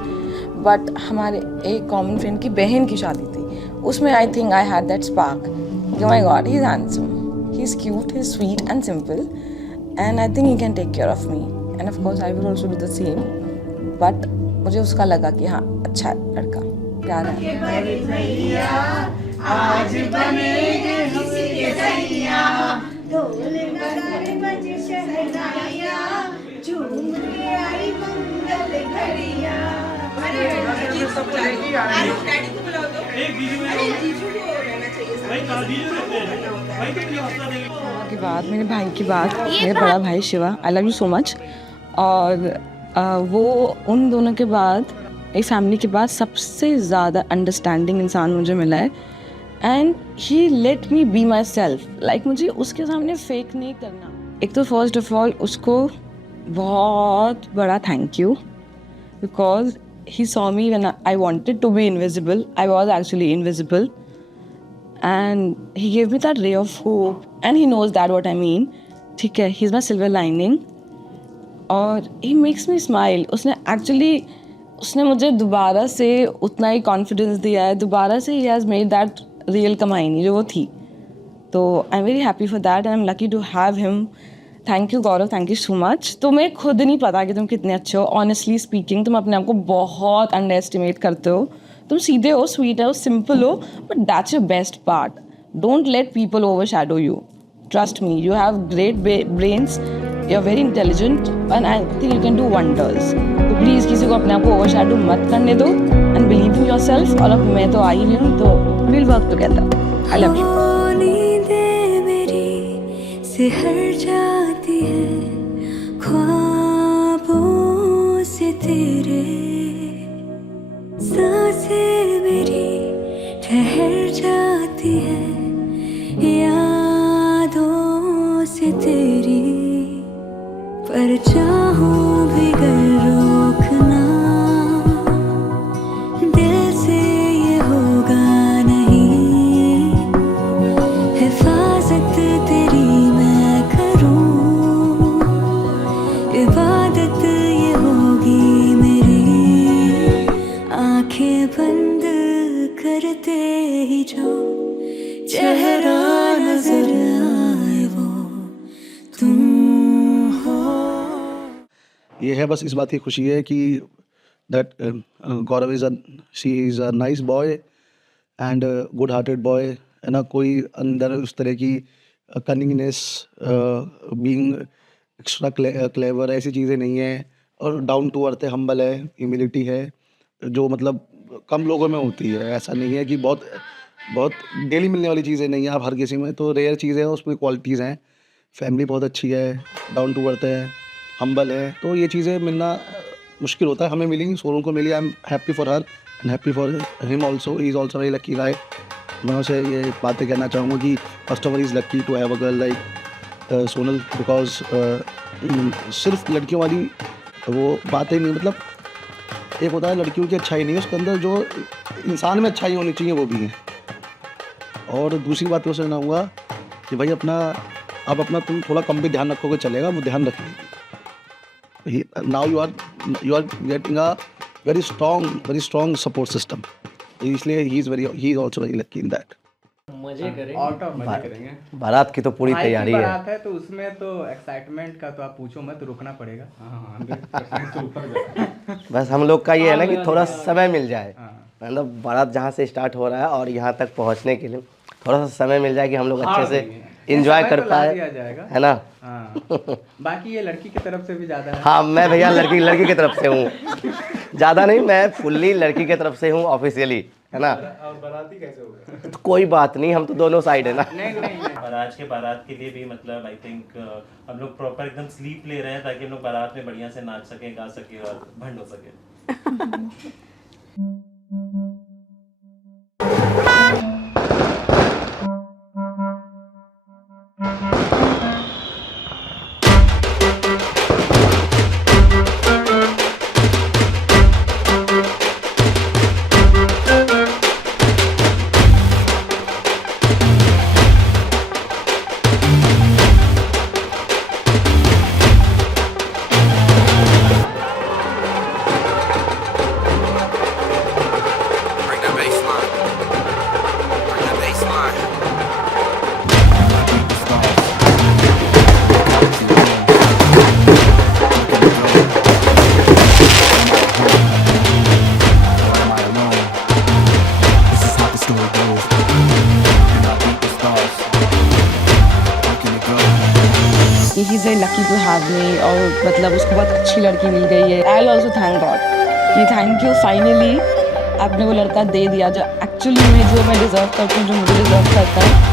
बट हमारे एक कॉमन फ्रेंड की बहन की शादी थी, उसमें I think I had that spark. Oh my God, he's handsome, he's cute, he's sweet and simple, and I think he can take care of me, and of course I will also do the same. But मुझे उसका लगा कि हाँ अच्छा है लड़का, प्यारा है। आज बनेंगे किसी के सैया, ढोल नगाड़े बजे शहनाइयाँ, झूम के आई मंगल घड़ियाँ। के बाद मेरे भाई की बात, मेरे बड़ा भाई शिवा, आई लव यू सो मच। और वो उन दोनों के बाद, एक फैमिली के बाद सबसे ज़्यादा अंडरस्टैंडिंग इंसान मुझे मिला है। And he let me be my self, like मुझे उसके सामने फेक नहीं करना। एक तो फर्स्ट ऑफ ऑल उसको बहुत बड़ा thank you, because he saw me when I wanted to be invisible. I was actually invisible, and he gave me that ray of hope, and he knows that what I mean. ठीक है, he's my silver lining, और he makes me smile. उसने मुझे दोबारा से उतना ही confidence दिया है, दोबारा से he has made that real कमाईनी जो वो थी। तो I'm very happy for that, and I'm lucky to have him. Thank you Gaurav, thank you so much. तुम्हें खुद नहीं पता कि तुम कितने अच्छे हो। ऑनेस्टली स्पीकिंग, तुम अपने आप को बहुत अंडर एस्टिमेट करते हो। तुम सीधे हो, स्वीट हो, सिंपल हो, but that's your best part. Don't let people overshadow you. Trust me, you have great brains, you are very intelligent, and I think you can do wonders. तो please किसी को अपने आप को over shadow मत करने दो, and believe in your self. और अब मैं तो आ ही रही हूँ, तो will work together. I love you. सिहर जाती है ख्वाबों से तेरे, सांसें मेरी ठहर जाती है यादों से तेरी, पर चाहूं भी गर रोकना दिल से ये होगा नहीं, हिफाजत तेरी इबादत ये होगी मेरी, आंखें बंद करते ही जो चेहरा नजर आए वो तुम हो। ये है बस इस बात की खुशी है कि that Gaurav is a nice boy and good hearted boy, है ना। कोई अंदर उस तरह की कनिंगनेस, बीइंग एक्स्ट्रा क्लेवर, ऐसी चीज़ें नहीं हैं। और डाउन टू अर्थ है, हम्बल है, ह्यूमिलिटी है, जो मतलब कम लोगों में होती है। ऐसा नहीं है कि बहुत बहुत डेली मिलने वाली चीज़ें नहीं है, आप हर किसी में, तो रेयर चीज़ें हैं, उसमें क्वालिटीज़ हैं। फैमिली बहुत अच्छी है, डाउन टू अर्थ है, हम्बल है, तो ये चीज़ें मिलना मुश्किल होता है, हमें मिली, सोनू को मिली। I am happy for her and happy for him also, he is also very lucky guy. मैं उसे ये बातें कहना चाहूँगा कि first of all is lucky to have a girl like Sonal, because सिर्फ लड़कियों वाली वो बात ही नहीं, मतलब एक होता है लड़कियों की अच्छाई नहीं है, उसके अंदर जो इंसान में अच्छाई होनी चाहिए वो भी है। और दूसरी बात मैं सुनाऊँगा कि भाई अपना आप अपना तुम थोड़ा कम भी ध्यान रखोगे चलेगा, वो ध्यान रखेगी। Now you are getting a very strong support system, इसलिए he is also very lucky in that. मजे करेंगे। बारात की तो पूरी भाई की तैयारी है। बारात है तो उसमें तो एक्साइटमेंट का तो आप पूछो मत, तो रुकना पड़ेगा। बस हम लोग का ये है ना कि थोड़ा समय मिल जाए, मतलब बारात जहाँ से स्टार्ट हो रहा है और यहाँ तक पहुँचने के लिए थोड़ा सा समय मिल जाए कि हम लोग अच्छे से एंजॉय कर पाए, है ना। बाकी ये लड़की की तरफ से भी ज़्यादा है। हाँ, मैं भैया लड़की की तरफ से हूँ, ज़्यादा नहीं, मैं फुल्ली लड़की की तरफ से हूँ ऑफिशियली, है ना। और बाराती कैसे होगा? तो कोई बात नहीं, हम तो दोनों साइड है ना। नहीं और आज के बारात के लिए भी मतलब आई थिंक हम लोग प्रॉपर एकदम स्लीप ले रहे हैं ताकि हम लोग बारात में बढ़िया से नाच सके, गा सके और भंड हो सके। He is lucky to have me, और मतलब उसको बहुत अच्छी लड़की मिल गई है। I will also thank God कि थैंक यू, फाइनली आपने वो लड़का दे दिया जो एक्चुअली में जो मैं डिज़र्व करती हूँ, जो मुझे डिज़र्व करता है।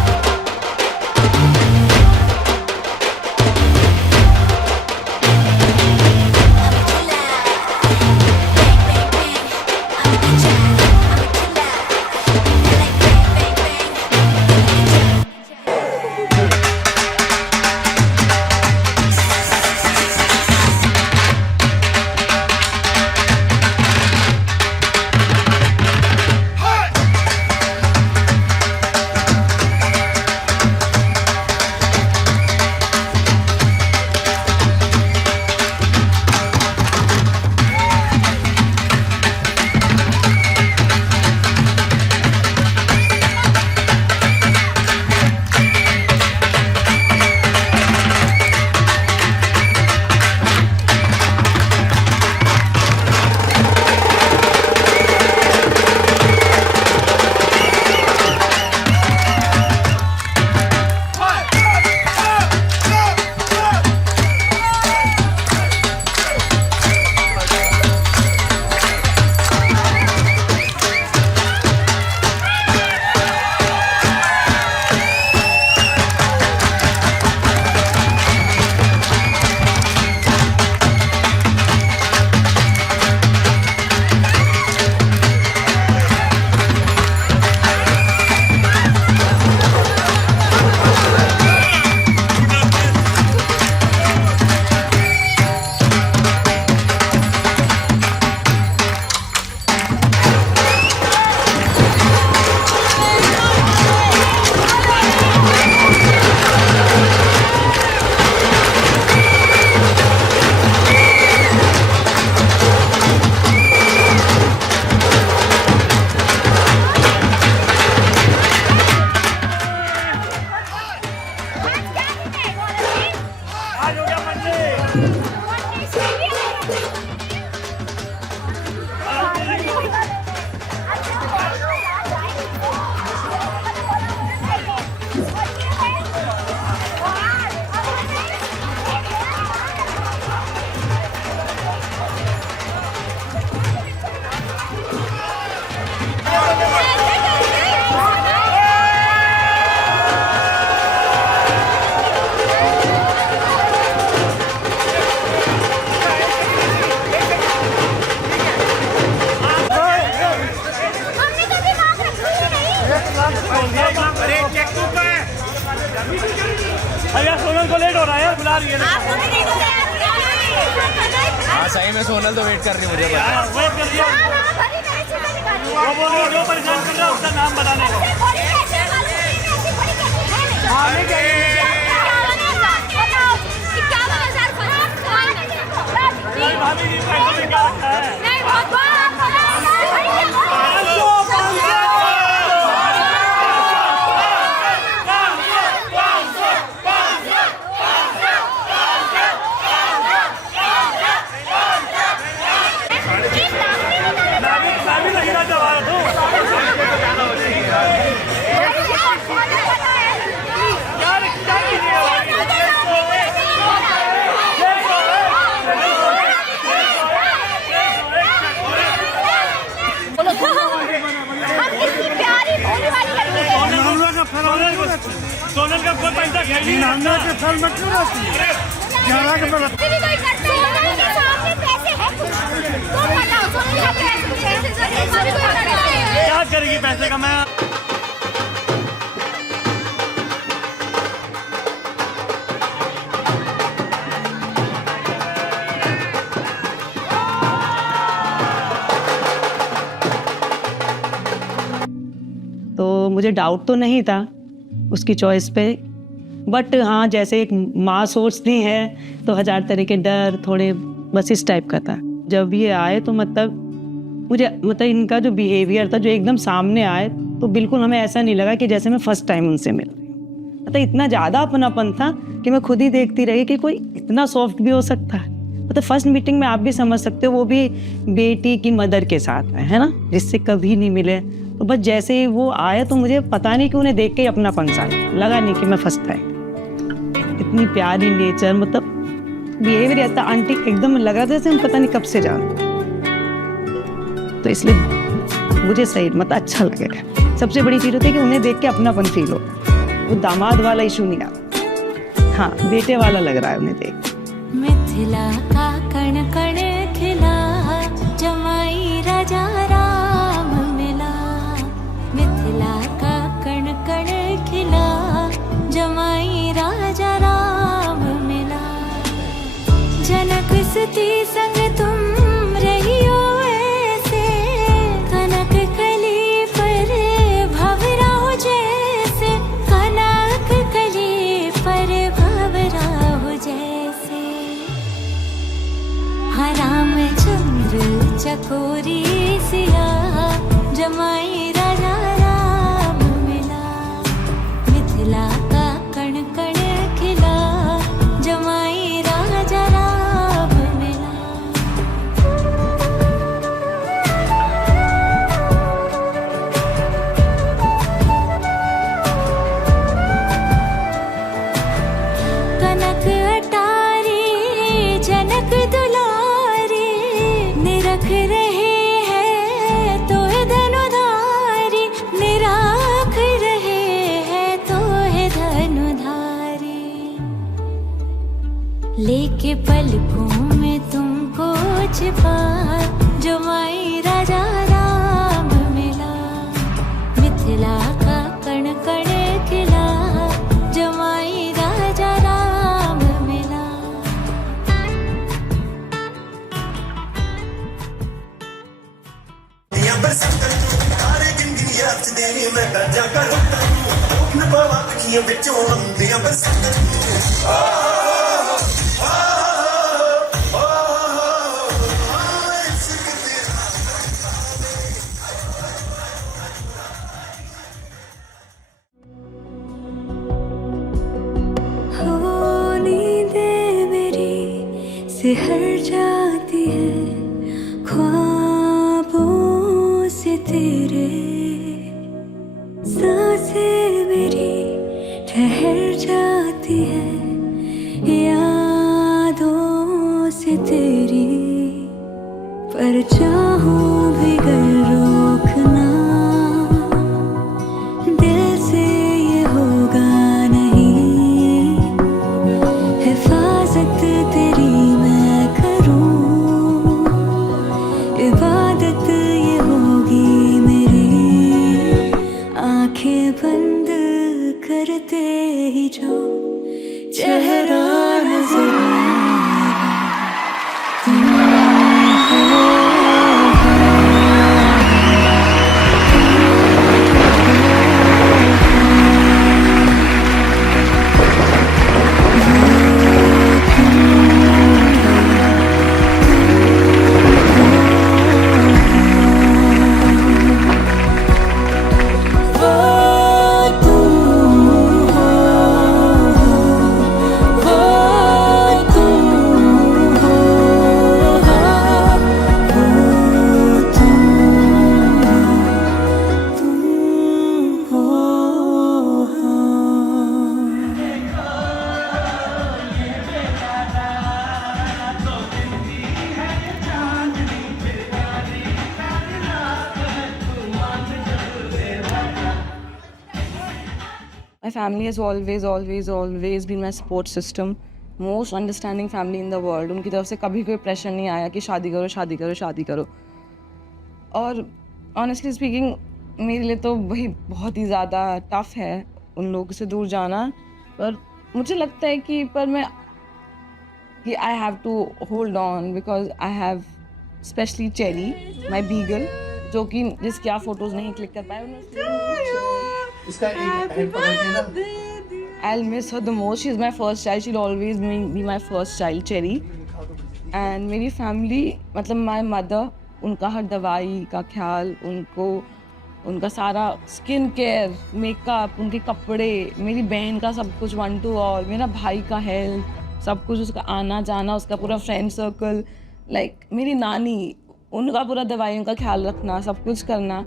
हाँ सही में सोनल तो वेट कर रही मुझे जो परेशान कर रहा है उसका नाम बताने भाभी जी पैसे में क्या रखा है? सोनल का कोई पैसा खेल के फल मत क्यों रखती है? 11 के पर क्या करेगी पैसे का? मैं तो मुझे डाउट तो नहीं था उसकी चॉइस पे, बट हाँ जैसे एक माँ सोचती है तो हजार तरह के डर थोड़े बस इस टाइप का था। जब ये आए तो मतलब इनका जो बिहेवियर था जो एकदम सामने आए तो बिल्कुल हमें ऐसा नहीं लगा कि जैसे मैं फर्स्ट टाइम उनसे मिल रही हूँ। मतलब इतना ज़्यादा अपनापन था कि मैं खुद ही देखती रही कि कोई इतना सॉफ्ट भी हो सकता है। मतलब फर्स्ट मीटिंग में आप भी समझ सकते हो, वो भी बेटी की मदर के साथ है ना, जिससे कभी नहीं मिले। तो बस जैसे ही वो आए तो मुझे पता नहीं कि उन्हें देख के ही अपनापन सा लगा, नहीं कि मैं फर्स्ट टाइम। इतनी प्यारी नेचर, मतलब बिहेवियर ऐसा आंटी एकदम लग रहा था जैसे हम पता नहीं कब से जानते। तो इसलिए मुझे सही मतलब अच्छा लगेगा। सबसे बड़ी चीज़ होती है कि उन्हें देख के अपनापन फील हो। वो दामाद वाला इशू नहीं आता, हाँ बेटे वाला लग रहा है उन्हें देख। मिथिला का कण कण खिला, जमाई राजा राम मिला। मिथिला का कण कण खिला, जमाई राजा राम मिला। जनक सती संग तुम रहियो ऐसे, कनक कली पर भंवरा हो जैसे। कनक कली पर भंवरा हो जैसे। हाँ रामचंद्र चकोरी सिया, जमाई राजा राम मिला। मिथिला का कण कण खिला, जमाई राजा राम मिला। कनक अटारी जनक दुलारी, निरख रहे हैं तो धनुधारी। निराख रहे हैं तो धनुधारी। लेके पलकों में तुमको छिपा, जमाई राजा राम मिला। मिथिला का कण कण खिला, जमाई राजा राम मिला। हो नींदें मेरी सिहर जाती है, ख्वाबों से तेरे। सांसें मेरी ठहर जाती है, यादों से तेरी। पर चाहूं भी गर रोकना, दिल से ये होगा नहीं। हिफाजत तेरी मैं करूं, इबादत ये होगी मेरी। आंखें बंद करते ही जो चेहरा नजर My family has always been my support system. Most understanding family in the world. उनकी तरफ से कभी कोई प्रेशर नहीं आया कि शादी करो. और honestly speaking, मेरे लिए तो वही बहुत ही ज़्यादा टफ है उन लोगों से दूर जाना. पर मुझे लगता है कि I have to hold on because I have especially Cherry, my beagle, जो कि जिसकी आप फोटोज नहीं क्लिक कर पाए. I'll miss her the most. She's my first child. She'll always be my first child, Cherry. And मेरी family, मतलब my mother, उनका हर दवाई का ख्याल, उनका सारा स्किन केयर, मेकअप, उनके कपड़े, मेरी बहन का सब कुछ 1 to all, मेरा भाई का हेल्थ, सब कुछ, उसका आना जाना, उसका पूरा फ्रेंड सर्कल, लाइक मेरी नानी, उनका पूरा दवाइयों का ख्याल रखना, सब कुछ करना.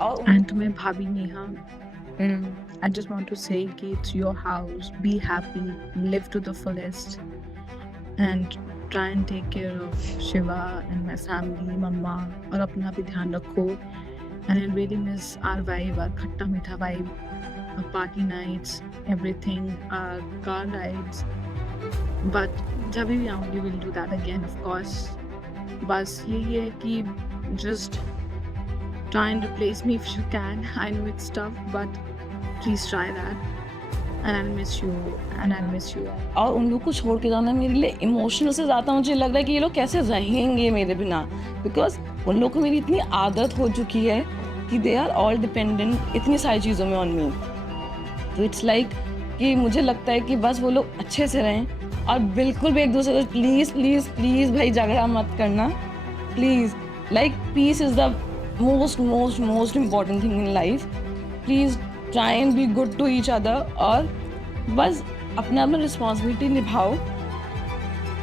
और And to my bhabhi Neha, I just want to say कि it's your house, be happy, live to the fullest, and try and take care of Shiva and my family, mama, और अपना भी ध्यान रखो. And I really miss our vibe, our खट्टा मीठा vibe, our party nights, everything, our car rides. But जब भी आऊँगी we'll do that again, of course. बस यही है कि just try and replace me if you can. I know it's tough, but please try that. And I'll miss you, and I'll miss you. और उन लोग को छोड़ के जाना मेरे लिए इमोशनल से ज़्यादा मुझे लग रहा है कि ये लोग कैसे रहेंगे मेरे बिना, बिकॉज उन लोग को मेरी इतनी आदत हो चुकी है कि दे आर ऑल डिपेंडेंट इतनी सारी चीज़ों में ऑन मी. तो इट्स लाइक कि मुझे लगता है कि बस वो लोग अच्छे से रहें और बिल्कुल भी एक दूसरे से प्लीज़ भाई झगड़ा मत करना, please. Like peace is the most important thing in life. Please try and be good to each other और बस अपना रिस्पॉन्सिबिलिटी निभाओ.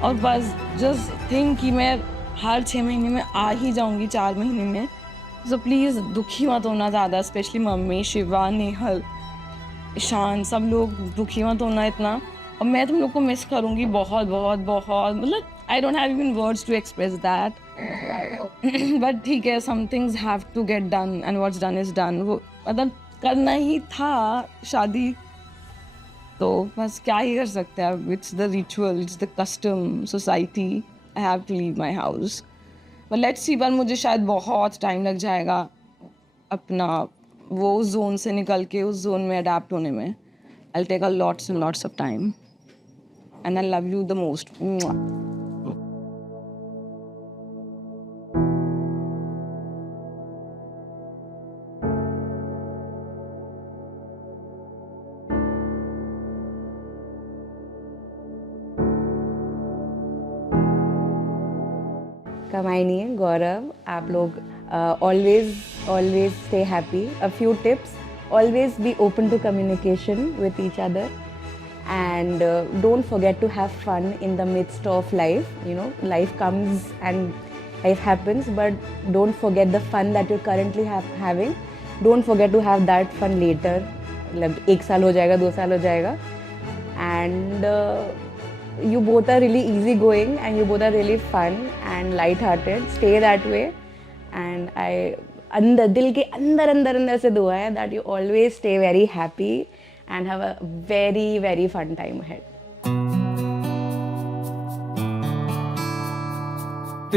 और बस जस्ट थिंक कि मैं हर 6 महीने में आ ही जाऊंगी 4 महीने में. सो प्लीज़ दुखी मत होना ज़्यादा, स्पेशली मम्मी, शिवा, नेहल, ईशान, सब लोग दुखी मत होना इतना. और मैं तुम लोग को मिस करूँगी बहुत, मतलब I don't have even words to express that. But ठीक है, some things have to get done and what's done is done. वो मतलब करना ही था शादी, तो बस क्या ही कर सकते हैं. It's the ritual, it's the custom, society. I have to leave my house. But let's see, पर मुझे शायद बहुत टाइम लग जाएगा अपना वो जोन से निकल के उस जोन में अडेप्ट होने में. I take a lots and lots of time and I love you the most. कमाई नहीं है. गौरव, आप लोग always stay happy. A few tips: always be open to communication with each other, and don't forget to have fun in the midst of life. You know, life comes and life happens, but don't forget the fun that you're currently having. Don't forget to have that fun later. मतलब 1 साल हो जाएगा, 2 साल हो जाएगा, and you both are really easygoing and you both are really fun and light-hearted. Stay that way, and I अंदर दिल के अंदर से दुआ है that you always stay very happy and have a very fun time ahead.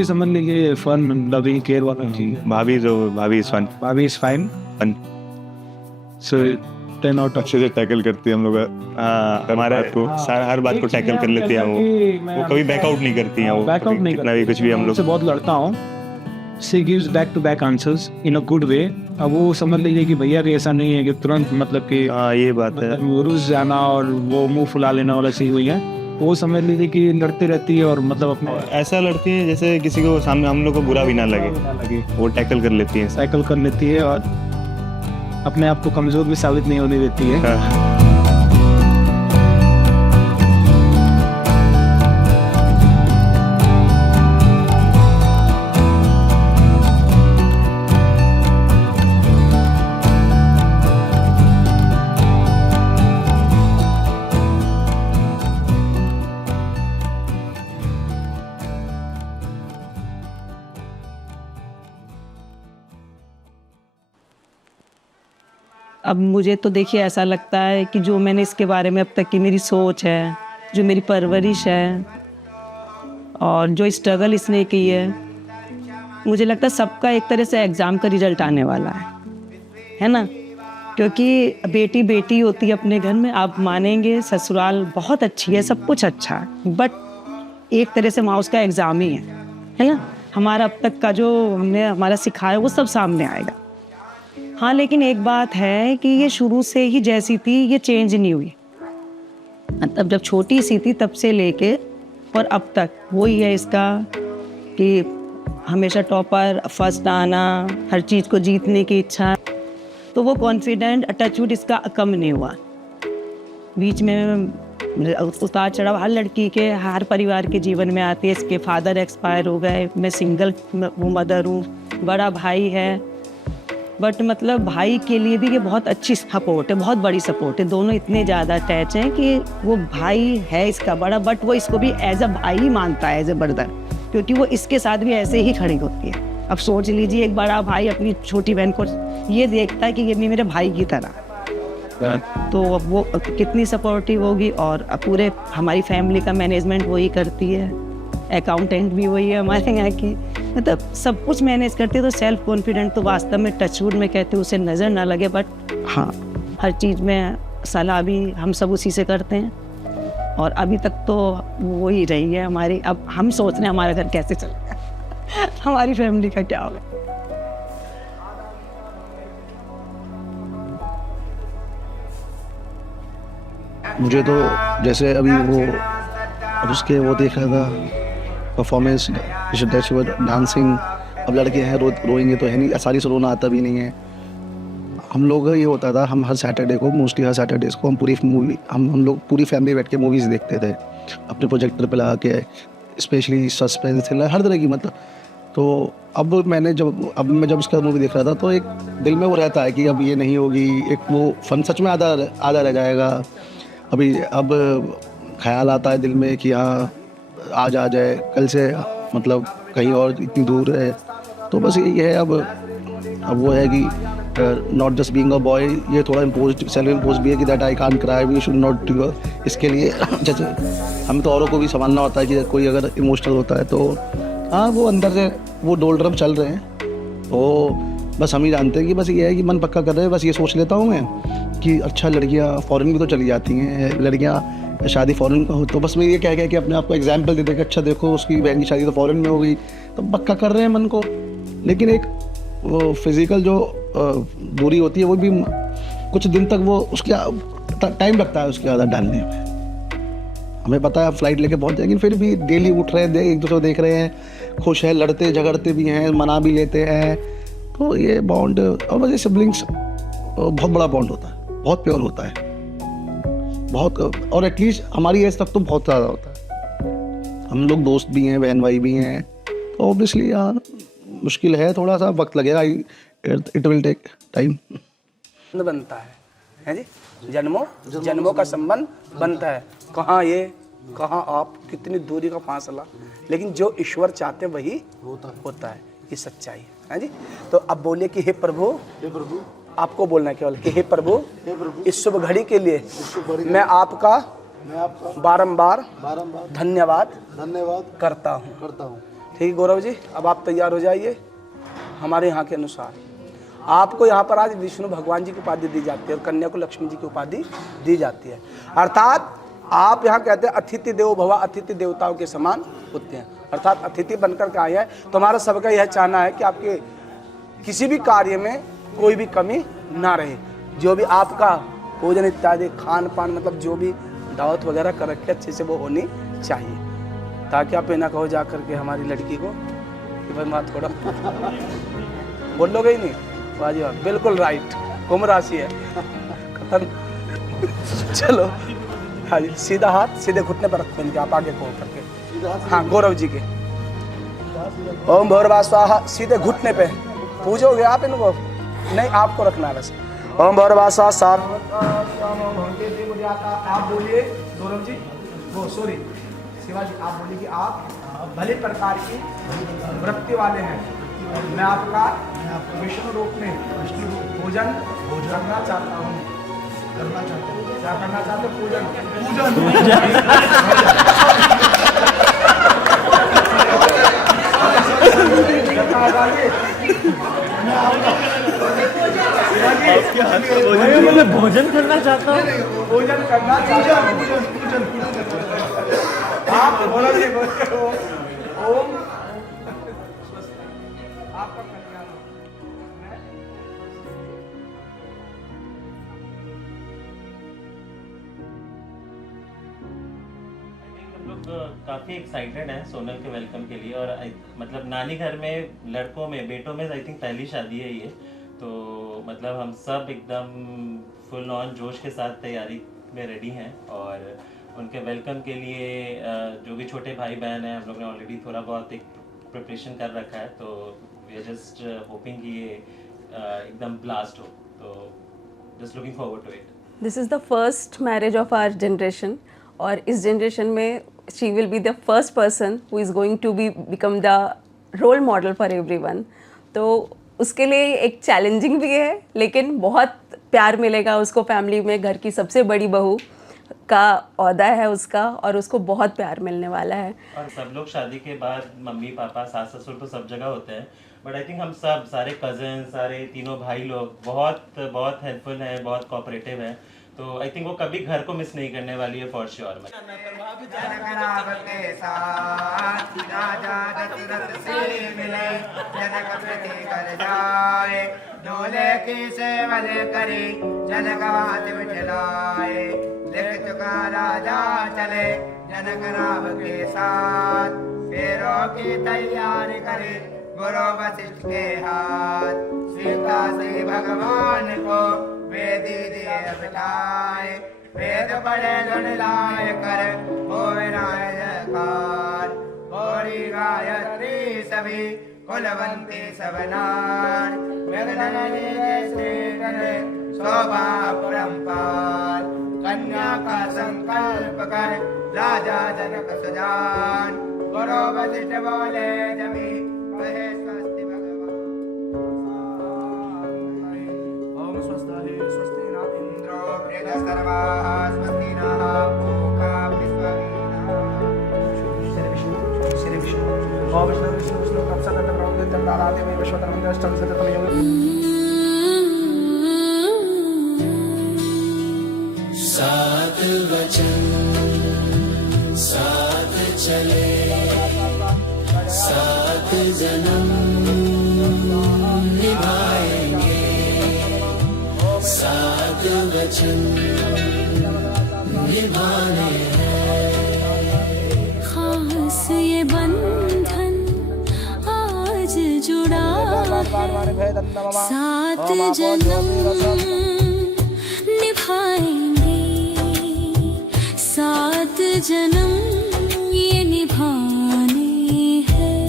समझ लीजिए fun, loving, care वाला चीज. भाभी इज फाइन. सो 10 आउट अच्छे से टैकल करती है हम लोग. हमारे को हर बात को टैकल कर लेती है वो कभी बैकआउट नहीं करती हैं. वो बैकआउट नहीं, कितना भी कुछ भी हम लोग से बहुत लड़ता हूँ. She gives back to back answers in a good way. अब वो समझ लीजिए कि भैया भी ऐसा नहीं है कि तुरंत मतलब कि ये बात है रुस जाना और वो मुंह फुला लेना वाला चीज हुई है. वो समझ लीजिए कि लड़ती रहती है और मतलब अपना ऐसा लड़ती है जैसे किसी को सामने हम लोग को बुरा भी ना लगे. वो टैकल कर लेती है और अपने आप को कमजोर भी साबित नहीं होने देती है. अब मुझे तो देखिए ऐसा लगता है कि जो मैंने इसके बारे में अब तक की मेरी सोच है, जो मेरी परवरिश है और जो स्ट्रगल इसने की है, मुझे लगता है सबका एक तरह से एग्ज़ाम का रिजल्ट आने वाला है ना? क्योंकि बेटी बेटी होती है अपने घर में, आप मानेंगे ससुराल बहुत अच्छी है, सब कुछ अच्छा है, बट एक तरह से माँ उसका एग्ज़ाम ही है ना? हमारा अब तक का जो हमने हमारा सिखाया वो सब सामने आएगा। हाँ, लेकिन एक बात है कि ये शुरू से ही जैसी थी ये चेंज नहीं हुई। मतलब जब छोटी सी थी तब से लेके और अब तक वही है इसका कि हमेशा टॉपर, फर्स्ट आना, हर चीज़ को जीतने की इच्छा। तो वो कॉन्फिडेंट टचवुड इसका कम नहीं हुआ। बीच में उतार चढ़ाव हर लड़की के, हर परिवार के जीवन में आती है। इसके फादर एक्सपायर हो गए, मैं सिंगल मदर हूँ, बड़ा भाई है, बट मतलब भाई के लिए भी ये बहुत अच्छी सपोर्ट है, बहुत बड़ी सपोर्ट है। दोनों इतने ज़्यादा अटैच हैं कि वो भाई है इसका बड़ा, बट वो इसको भी एज अ भाई ही मानता है, एज अ ब्रदर, क्योंकि वो इसके साथ भी ऐसे ही खड़ी होती है। अब सोच लीजिए एक बड़ा भाई अपनी छोटी बहन को ये देखता है कि ये भी मेरे भाई की तरह, तो वो कितनी सपोर्टिव होगी। और पूरे हमारी फैमिली का मैनेजमेंट वही करती है, अकाउंटेंट भी वही है हमारे यहाँ की, मतलब सब कुछ मैनेज करती है। तो सेल्फ कॉन्फिडेंट तो वास्तव में टचवुड में कहते हैं उसे नज़र ना लगे, बट हाँ हर चीज़ में सलाह भी हम सब उसी से करते हैं और अभी तक तो वो ही रही है हमारी। अब हम सोच रहे हैं हमारा घर कैसे चलेगा, हमारी फैमिली का क्या होगा। मुझे तो जैसे अभी वो अब उसके वो देख रहा था परफॉर्मेंस, डांसिंग। अब लड़के हैं रोएंगे तो है नहीं, आसानी से रोना आता भी नहीं है। हम लोग ये होता था, हम हर सैटरडे को, मोस्टली हर सैटरडेज़ को हम पूरी मूवी हम लोग पूरी फैमिली बैठ के मूवीज़ देखते थे अपने प्रोजेक्टर पे लगा के, स्पेशली सस्पेंस थ्रिलर हर तरह की। मतलब तो अब मैं जब इसका मूवी देख रहा था तो एक दिल में वो रहता है कि अब ये नहीं होगी, एक वो फन सच में आधा रह जाएगा। अब ख्याल आता है दिल में कि हाँ आज आ जाए, कल से मतलब कहीं और इतनी दूर है। तो बस यही है। अब वो है कि not just being a boy, ये थोड़ा इम्पोज, सेल्फ इम्पोज भी है कि that I can't cry, we should not do. इसके लिए जैसे हमें तो औरों को भी संभालना होता है कि कोई अगर इमोशनल होता है तो हाँ वो अंदर से वो डोलड्रम चल रहे हैं। तो बस हम ही जानते हैं कि बस ये है कि मन पक्का कर रहे हैं। बस ये सोच लेता हूँ मैं कि अच्छा लड़कियाँ फॉरेन भी तो चली जाती हैं, लड़कियाँ शादी फॉरेन का हो, तो बस मैं ये कह के अपने आप को एग्जाम्पल दे दे कि अच्छा देखो उसकी बहन की शादी तो फॉरेन में हो गई, तो पक्का कर रहे हैं मन को। लेकिन एक वो फिज़िकल जो दूरी होती है वो भी कुछ दिन तक वो उसके टाइम लगता है उसकी आदत डालने में। हमें पता है फ्लाइट लेके पहुँच जाएंगे, फिर भी डेली उठ रहे हैं, एक दूसरे को देख रहे हैं, खुश हैं, लड़ते झगड़ते भी हैं, मना भी लेते हैं। तो ये बॉन्ड, और बस ये सिबलिंग्स बहुत बड़ा बॉन्ड होता है, बहुत प्योर होता है, बहुत। और एटलीस्ट हमारी एज तक तो बहुत ज़्यादा होता है। हम लोग दोस्त भी हैं, बहन भाई भी हैं, तो ऑब्वियसली यार मुश्किल है, थोड़ा सा वक्त लगेगा, इट विल टेक टाइम। बनता है जी, जन्मों का संबंध बनता है। कहाँ ये, कहाँ आप, कितनी दूरी का फासला, लेकिन जो ईश्वर चाहते हैं वही होता है। ये सच्चाई है जी। तो अब बोलिए कि हे प्रभु, आपको बोलना है केवल कि हे प्रभु, इस शुभ घड़ी के लिए मैं आपका बारंबार धन्यवाद करता हूँ। ठीक है गौरव जी, अब आप तैयार हो जाइए। हमारे यहाँ के अनुसार आपको यहाँ पर आज विष्णु भगवान जी की उपाधि दी जाती है और कन्या को लक्ष्मी जी की उपाधि दी जाती है। अर्थात आप यहाँ कहते हैं अतिथि देवो भव, अतिथि देवताओं के समान होते हैं। अर्थात अतिथि बनकर के आए हैं। तो हमारा सबका यह चाहना है कि आपके किसी भी कार्य में कोई भी कमी ना रहे। जो भी आपका भोजन इत्यादि खान पान, मतलब जो भी दावत वगैरह कर रखे अच्छे से वो होनी चाहिए, ताकि आप ना कहो जा करके हमारी लड़की को कि भाई माँ थोड़ा बोलोगे ही नहीं। वाह जी वाह, बिल्कुल राइट, कुंभ राशि है। चलो हाँ जी, सीधा हाथ सीधे घुटने पर रखो इनके, आप आगे को करके। हाँ गौरव जी के ओम भैरवा स्वाहा, सीधे घुटने पे पूजोगे आप इनको, नहीं आपको रखना है बस। ओम भैरवा स्वाहा साफ। आप बोलिए गौरव जी, वो सॉरी शिवाजी, आप बोलिए कि आप भले प्रकार की वृत्ति वाले हैं। मैं आपका विष्णु रूप में भोजन करना चाहता हूँ क्या करना चाहते हो? पूजन मैं भोजन करना चाहता हूँ। पूजन करना चाहता हूँ। आप बोलोगे ओम आपका कल्याण हो। हम लोग काफ़ी एक्साइटेड हैं सोनल के वेलकम के लिए और मतलब नानी घर में लड़कों में बेटों में आई थिंक पहली शादी है ये, तो मतलब हम सब एकदम फुल ऑन जोश के साथ तैयारी में रेडी हैं और उनके वेलकम के लिए जो भी छोटे भाई बहन हैं हम लोग ने ऑलरेडी थोड़ा बहुत एक प्रिपरेशन कर रखा है, तो वी आर जस्ट होपिंग कि ये एकदम ब्लास्ट हो, तो just looking forward to it. This is the first marriage of our generation और इस जनरेशन में she will be the first person who is going to be become the role model for everyone. तो उसके लिए एक challenging भी है लेकिन बहुत प्यार मिलेगा उसको फैमिली में। घर की सबसे बड़ी बहू का ओहदा है उसका और उसको बहुत प्यार मिलने वाला है। और सब लोग शादी के बाद मम्मी पापा सास ससुर तो सब जगह होते हैं, बट आई थिंक हम सब सारे कजन सारे तीनों भाई लोग बहुत बहुत हेल्पफुल हैं, बहुत कोऑपरेटिव हैं, तो आई थिंक वो कभी घर को मिस नहीं करने वाली है फॉर श्योर। डोले की सेवल करी जनक बात बिठलाए, लिख चुका राजा चले जनक राम के साथ, फेरों की तैयारी करे गुरु वशिष्ठ के हाथ, सीता से भगवान को वेदी दिए बिठाए, वेद पढ़े धुन लाए कर होए राय जयकार, गौरी गायत्री सभी कुलवंती सब नार, मेघननी श्री करे शोभा परम्पार, कन्या का संकल्प कर राजा जनक सुजान, गुरु वशिष्ठ बोले जमी कहे स्वस्ति भगवान। ओम स्वस्ति स्वस्ति न इंद्रो वृद्धसर्वाः स्वस्ति नः पूषा विश्ववेदाः। श्री विष्णु ओम विष्णु विष्णु विष्णु तत्सत ब्रह्मदेव आराध्य में विश्वकर्मा अष्टम सततम योग। सात वचन साथ चले सात जन्म निभाएंगे, सात वचन निभाने हैं। खास ये बंधन आज जुड़ा है, सात जन्म निभाएंगे, सात जन्म ये निभाने हैं।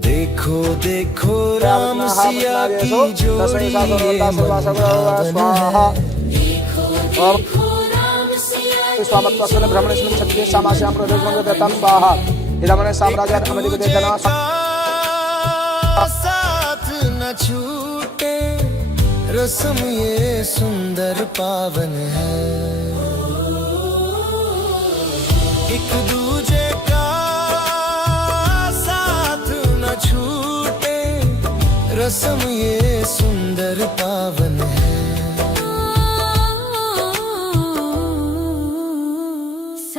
देखो देखो राम सिया की जोड़ी ये स्वाहा। स्वामत्वस्वने ब्रह्मणेस्मिन् क्षत्रिये सामास्यां प्रदेशं देतां स्वाहा। इदमने साम्राज्य अमेरिका देतना साथ न छूटे रस्म ये सुंदर पावन है, एक दूजे का साथ न छूटे रस्म ये सुंदर पावन है।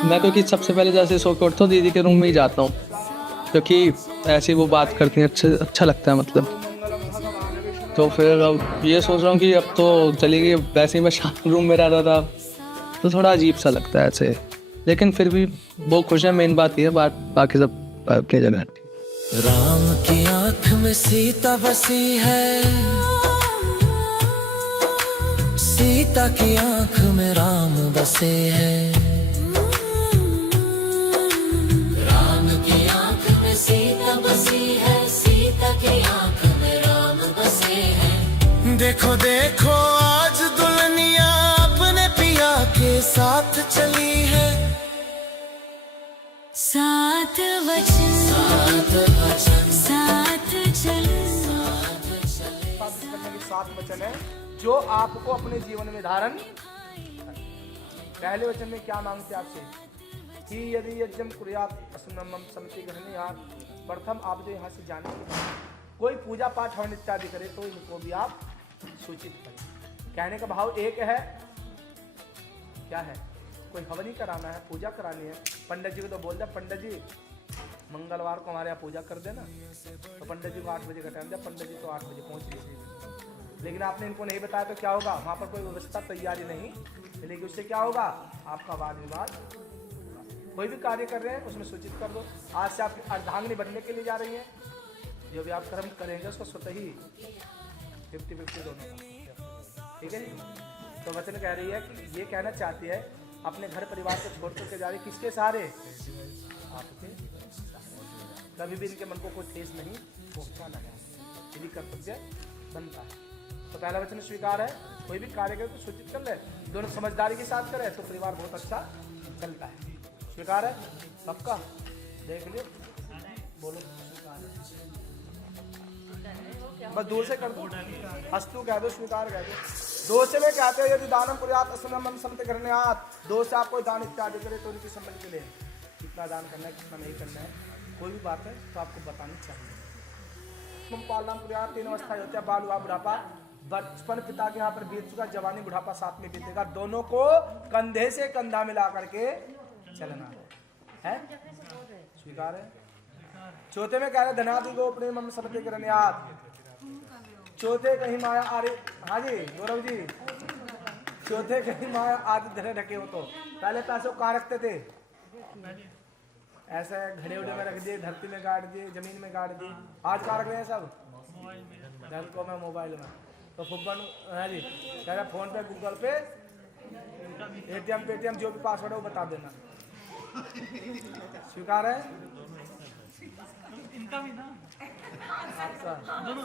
मैं क्योंकि सबसे पहले जैसे सो के उठता हूँ दीदी के रूम में ही जाता हूँ, क्योंकि ऐसे वो बात करती हैं अच्छा लगता है मतलब। तो फिर अब ये सोच रहा हूँ कि अब तो चली गई, वैसे ही मैं शाम रूम में रहता था तो थोड़ा अजीब सा लगता है ऐसे, लेकिन फिर भी वो खुश है, मेन बात ये है, बाकी सब अपनी जगह है। राम की आँख में सीता बसी है, सीता की आँख में राम बसे हैं। राम की आँख में सीता बसी है, सीता की आँख में राम बसे हैं। देखो देखो आज दुल्हनिया अपने पिया के साथ चली है, सात वचन साथ चल 7 वचन है जो आपको अपने जीवन में धारण। पहले वचन में क्या मांगते आपसे कि यदि यज्ञम कुर्यात असुनमम समति ग्रहणीयात्, प्रथम आप जो यहाँ से जाने के बाद कोई पूजा पाठ हवन इत्यादि करे तो इनको भी आप सूचित करें। कहने का भाव एक है, क्या है, कोई हवन ही कराना है, पूजा करानी है। पंडित जी को तो बोल दे, पंडित जी मंगलवार को हमारे यहाँ पूजा कर देना, तो पंडित जी को 8 बजे का टाइम दिया, पंडित जी तो 8 बजे पहुँच गए। लेकिन आपने इनको नहीं बताया तो क्या होगा, वहाँ पर कोई व्यवस्था तैयारी नहीं मिलेगी, उससे क्या होगा, आपका वाद विवाद। कोई भी कार्य कर रहे हैं उसमें सूचित कर दो। आज से आप अर्धांगिनी बनने के लिए जा रही हैं, जो भी आप कर्म करेंगे उसको स्वतः ही 50-50 दोनों का, ठीक है जी। तो वचन कह रही है कि ये कहना चाहती है अपने घर परिवार को छोड़ करके जा रही, किसके सहारे, आपके। कभी भी इनके मन को कोई ठेस नहीं पहुंचाना है, यदि कर्तव्य बनता है। तो पहला वचन स्वीकार है, कोई भी कार्य करे तो सूचित कर ले, दोनों समझदारी के साथ करे तो परिवार बहुत अच्छा चलता है। स्वीकार है, पक्का, देख लियो, बोलो स्वीकार है, बस दूर से कर दो, हस्तु कह दो, स्वीकार कह दो। दो से में कहते हैं यदि दानम कुर्यात असुनमम समति ग्रहणीयात्, दो से आप कोई दान इत्यादि करे तो उनकी समझ के लिए कितना दान करना है कितना नहीं करना है, कोई भी बात है तो आपको बतानी चाहिए। तुम पालनाम कुर्यात 3 अवस्थाएं होती है, बाल विवाह बुढ़ापा। बचपन पिता के यहाँ पर बीत चुका, जवानी बुढ़ापा साथ में बीतेगा, दोनों को कंधे से कंधा मिला करके चलना है, स्वीकार है। चौथे में कह रहे धनादि गोपनीय मम समति ग्रहणीयात्, चौथे कहीं माया आदि, हाँ जी गौरव जी, चौथे कहीं माया आदि धरे रखे हो तो पहले पैसों कहाँ रखते थे, ऐसे घड़े उड़े में रख दिए, धरती में गाड़ दिए, जमीन में गाड़ दिए, आज कहाँ रख रहे हैं सब, धन को में, मोबाइल में। तो फुब्बन है जी कह रहे फोन पे, गूगल पे, एटीएम पेटीएम जो भी पासवर्ड है वो बता देना, स्वीकार है। इनका भी ना, आपका दोनों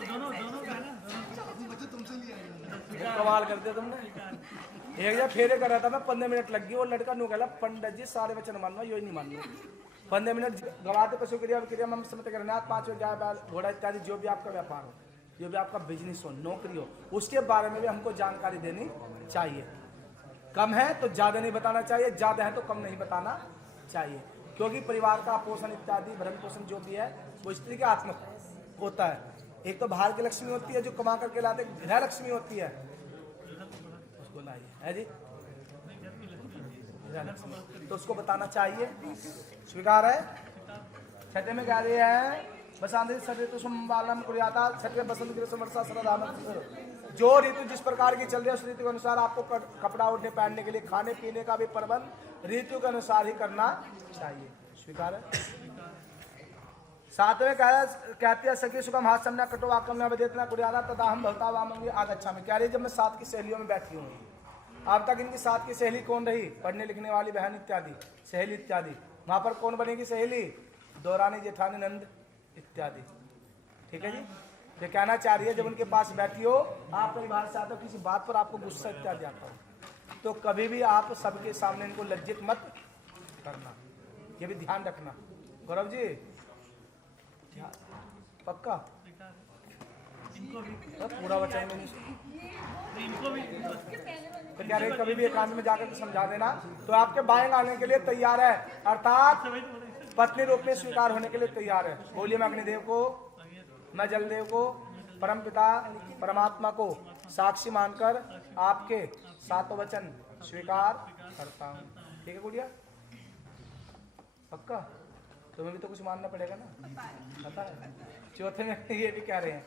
कमाल कर दिया तुमने। एक जगह फेरे कर रहा था मैं, 15 मिनट लग गई, वो लड़का नु कहला पंडित जी सारे वचन मानना, यो नहीं मानना। 15 मिनट गवाते पशु क्रिया विक्रिया मम समति ग्रहणीयात्, 5 गाय बैल घोड़ा इत्यादि जो भी आपका व्यापार हो, जो भी आपका बिजनेस हो, नौकरी हो, उसके बारे में भी हमको जानकारी देनी चाहिए। कम है तो ज्यादा नहीं बताना चाहिए, ज्यादा है तो कम नहीं बताना चाहिए, क्योंकि परिवार का पोषण इत्यादि भरण पोषण जो भी है वो स्त्री के आत्म होता है। एक तो बाहर की लक्ष्मी होती है जो कमा करके लाते, गृह लक्ष्मी होती है, उसको लाइए है जी, गृह लक्ष्मी, तो उसको बताना चाहिए, स्वीकार है। छठे में कह रही है बसंत ऋतु संबालम कुर्याता, छठे बसंत ग्रीष्म वर्षा शरद हेमंत, जो ऋतु जिस प्रकार की चल रही है उस ऋतु के अनुसार आपको कपड़ा उठने पहनने के लिए खाने पीने का भी प्रबंध ऋतु के अनुसार ही करना चाहिए, स्वीकार है। सातवें कहते हैं सखी सुखम हाथ समना कटो आकम वेदना कुरियाना तथा हम भवता वामंगी आगच्छा में। कह रही जब मैं 7 की सहेलियों में बैठी हूँ, अब तक इनकी 7 की सहेली कौन रही, पढ़ने लिखने वाली बहन इत्यादि सहेली इत्यादि, वहां पर कौन बनेगी सहेली, दौरानी जेठानी नंद इत्यादि, ठीक है जी। ये कहना चाह रही है जब उनके पास बैठी हो, आप परिवार से आते हो, किसी बात पर आपको गुस्सा इत्यादि आता हो, तो कभी भी आप सबके सामने इनको लज्जित मत करना, ये भी ध्यान रखना। गौरव जी पक्का, पूरा वचन में तो क्या रहे, कभी भी एकांत में जाकर समझा देना तो आपके बाएं आने के लिए तैयार है, अर्थात पत्नी रूप में स्वीकार होने के लिए तैयार है। बोलिए मैं अग्निदेव को, मैं जलदेव को, परम पिता परमात्मा को साक्षी मानकर आपके 7 वचन स्वीकार करता हूँ, ठीक है गुड़िया, पक्का। तुम्हें भी तो कुछ मानना पड़ेगा ना, पता है। चौथे में ये भी कह रहे हैं,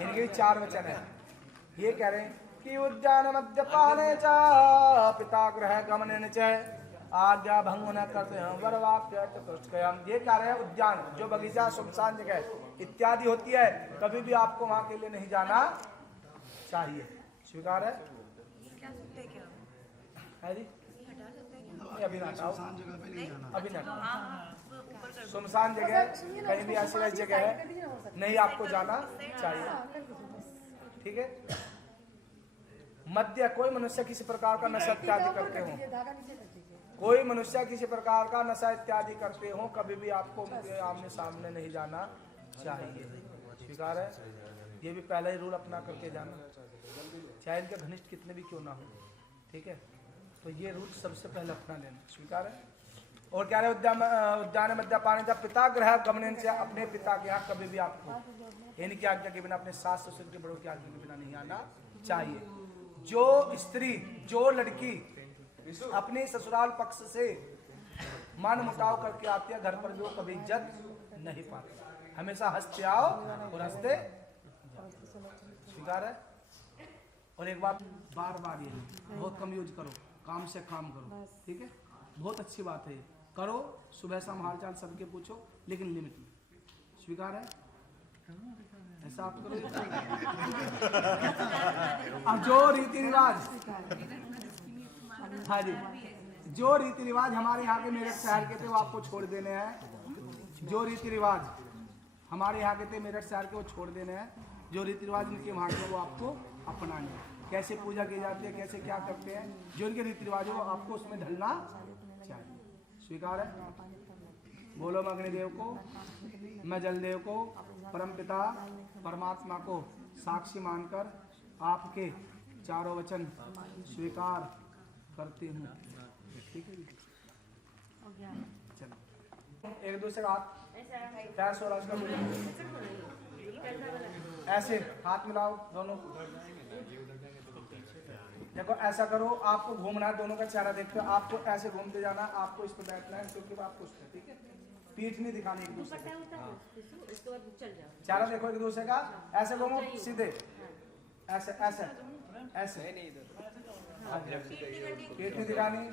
इनके भी 4 वचन है, ये कह रहे हैं कि उद्यान मद्यपाने च पिता गृह गमन च आज्ञा भंग न करते हैं वर वाक्य चतुष्टयम। ये कह रहे हैं उद्यान जो बगीचा सुनसान जगह इत्यादि होती है, कभी भी आपको वहां के लिए नहीं जाना चाहिए, स्वीकार है जी। अभी ना हटाओ, अभी ना हटाओ, सुनसान जगह कहीं भी ऐसी जगह है नहीं आपको जाना चाहिए, ठीक है। मद्य, कोई मनुष्य किसी प्रकार का नशा इत्यादि करते हो, कोई मनुष्य किसी प्रकार का नशा इत्यादि करते हो, कभी भी आपको उनके आमने सामने नहीं जाना चाहिए। स्वीकार है? ये भी पहला ही रूल अपना करके जाना, चाहे इनके घनिष्ठ कितने भी क्यों ना हो, ठीक है? तो ये रूल सबसे पहले अपना लेना। स्वीकार है? और क्या रहे उद्यान मद्यपान जब पिता गृह गमन से अपने पिता के यहाँ कभी भी आपको इनकी आज्ञा के बिना, अपने सास ससुर के बड़ों की आज्ञा के बिना नहीं आना चाहिए। जो स्त्री, जो लड़की अपने ससुराल पक्ष से मन मुटाव करके आती है घर पर, जो कभी इज्जत नहीं पाती। हमेशा हंसते आओ और हंसते जाओ। स्वीकार है? और एक बात बार बार ये बहुत कम यूज करो, काम से काम करो, ठीक है? बहुत अच्छी बात है, करो, सुबह शाम हाल चाल सबके पूछो, लेकिन लिमिट में। स्वीकार है? ऐसा आप करो। अब जो रीति रिवाज, हाँ जी, जो रीति रिवाज हमारे यहाँ के मेरठ शहर के थे वो आपको छोड़ देने हैं। जो रीति रिवाज हमारे यहाँ के थे मेरठ शहर के, वो छोड़ देने हैं। जो रीति रिवाज इनके वहाँ के वो आपको अपनाने हैं। कैसे पूजा की जाती है, कैसे क्या करते हैं, जो इनके रीति रिवाज है वो आपको उसमें ढलना चाहिए। स्वीकार है? बोलो मैं अग्निदेव को, मैं जलदेव को, परमपिता परमात्मा को साक्षी मानकर आपके चारों वचन स्वीकार करती हूँ। ठीक है? चलो एक दूसरे का हाथ पैर और ऐसे हाथ मिलाओ दोनों। देखो ऐसा करो, आपको घूमना है, दोनों का चेहरा देखते हो, आपको ऐसे घूमते जाना, आपको इस पर बैठना है क्योंकि आपको उस पर, ठीक है? पीठ नहीं दिखानी एक दूसरे को, चेहरा देखो एक दूसरे का, ऐसे घूमो सीधे, ऐसे ऐसे ऐसे, पीठ नहीं दिखानी।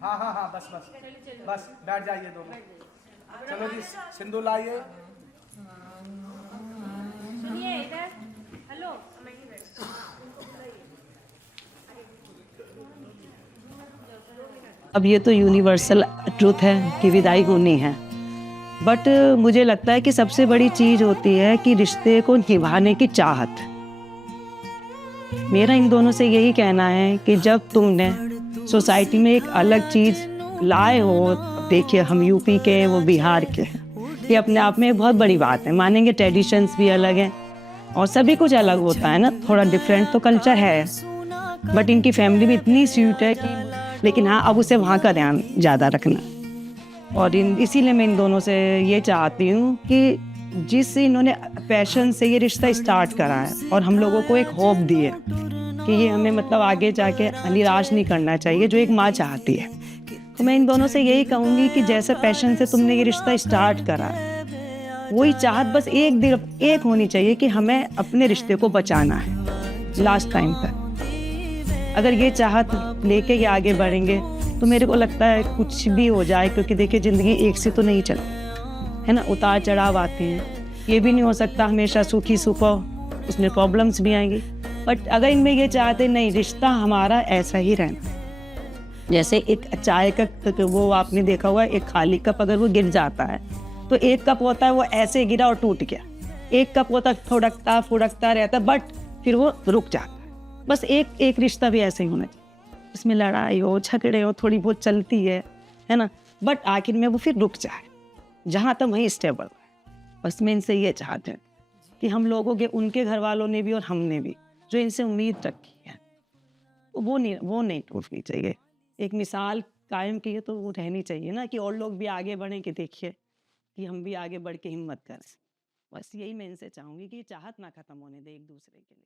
हाँ हाँ हाँ, बस बस बस, बैठ जाइए दोनों। चलो जी, सिंदूर लाइए। हेलो, अब ये तो यूनिवर्सल ट्रूथ है कि विदाई होनी है, बट मुझे लगता है कि सबसे बड़ी चीज़ होती है कि रिश्ते को निभाने की चाहत। मेरा इन दोनों से यही कहना है कि जब तुमने सोसाइटी में एक अलग चीज़ लाए हो, देखिए हम यूपी के, वो बिहार के, ये अपने आप में एक बहुत बड़ी बात है। मानेंगे ट्रेडिशंस भी अलग हैं और सभी कुछ अलग होता है ना, थोड़ा डिफरेंट तो कल्चर है, बट इनकी फैमिली भी इतनी स्वीट है कि, लेकिन हाँ अब उसे वहाँ का ध्यान ज़्यादा रखना। और इसीलिए मैं इन दोनों से ये चाहती हूँ कि जिस इन्होंने पैशन से ये रिश्ता स्टार्ट करा है और हम लोगों को एक होप दी है कि ये हमें मतलब आगे जाके निराश नहीं करना चाहिए, जो एक माँ चाहती है। तो मैं इन दोनों से यही कहूँगी कि जैसे पैशन से तुमने ये रिश्ता स्टार्ट करा है, वही चाहत बस एक होनी चाहिए कि हमें अपने रिश्ते को बचाना है लास्ट टाइम तक। अगर ये चाहत लेके ये आगे बढ़ेंगे तो मेरे को लगता है कुछ भी हो जाए, क्योंकि देखिए ज़िंदगी एक से तो नहीं चलती है ना, उतार चढ़ाव आते हैं। ये भी नहीं हो सकता हमेशा सुखी सुख हो, उसमें प्रॉब्लम्स भी आएंगी। बट अगर इनमें ये चाहते नहीं, रिश्ता हमारा ऐसा ही रहना। जैसे एक चाय का वो आपने देखा हुआ है, एक खाली कप अगर वो गिर जाता है तो एक कप होता है वो ऐसे गिरा और टूट गया, एक कप होता है फुड़कता फुड़कता रहता है बट फिर वो रुक जाता है। बस एक रिश्ता भी ऐसे ही होना चाहिए, इसमें लड़ाई हो झगड़े हो थोड़ी बहुत चलती है ना, बट आखिर में वो फिर रुक जाए, जहाँ तक वहीं स्टेबल है। बस मैं इनसे ये चाहते हैं कि हम लोगों के, उनके घर वालों ने भी और हमने भी जो इनसे उम्मीद रखी है वो नहीं टूटनी चाहिए। एक मिसाल कायम की है तो वो रहनी चाहिए ना, कि और लोग भी आगे बढ़ें, कि देखिए कि हम भी आगे बढ़ के हिम्मत करें। बस यही मैं इनसे चाहूँगी कि चाहत ना ख़त्म होने दे एक दूसरे के लिए।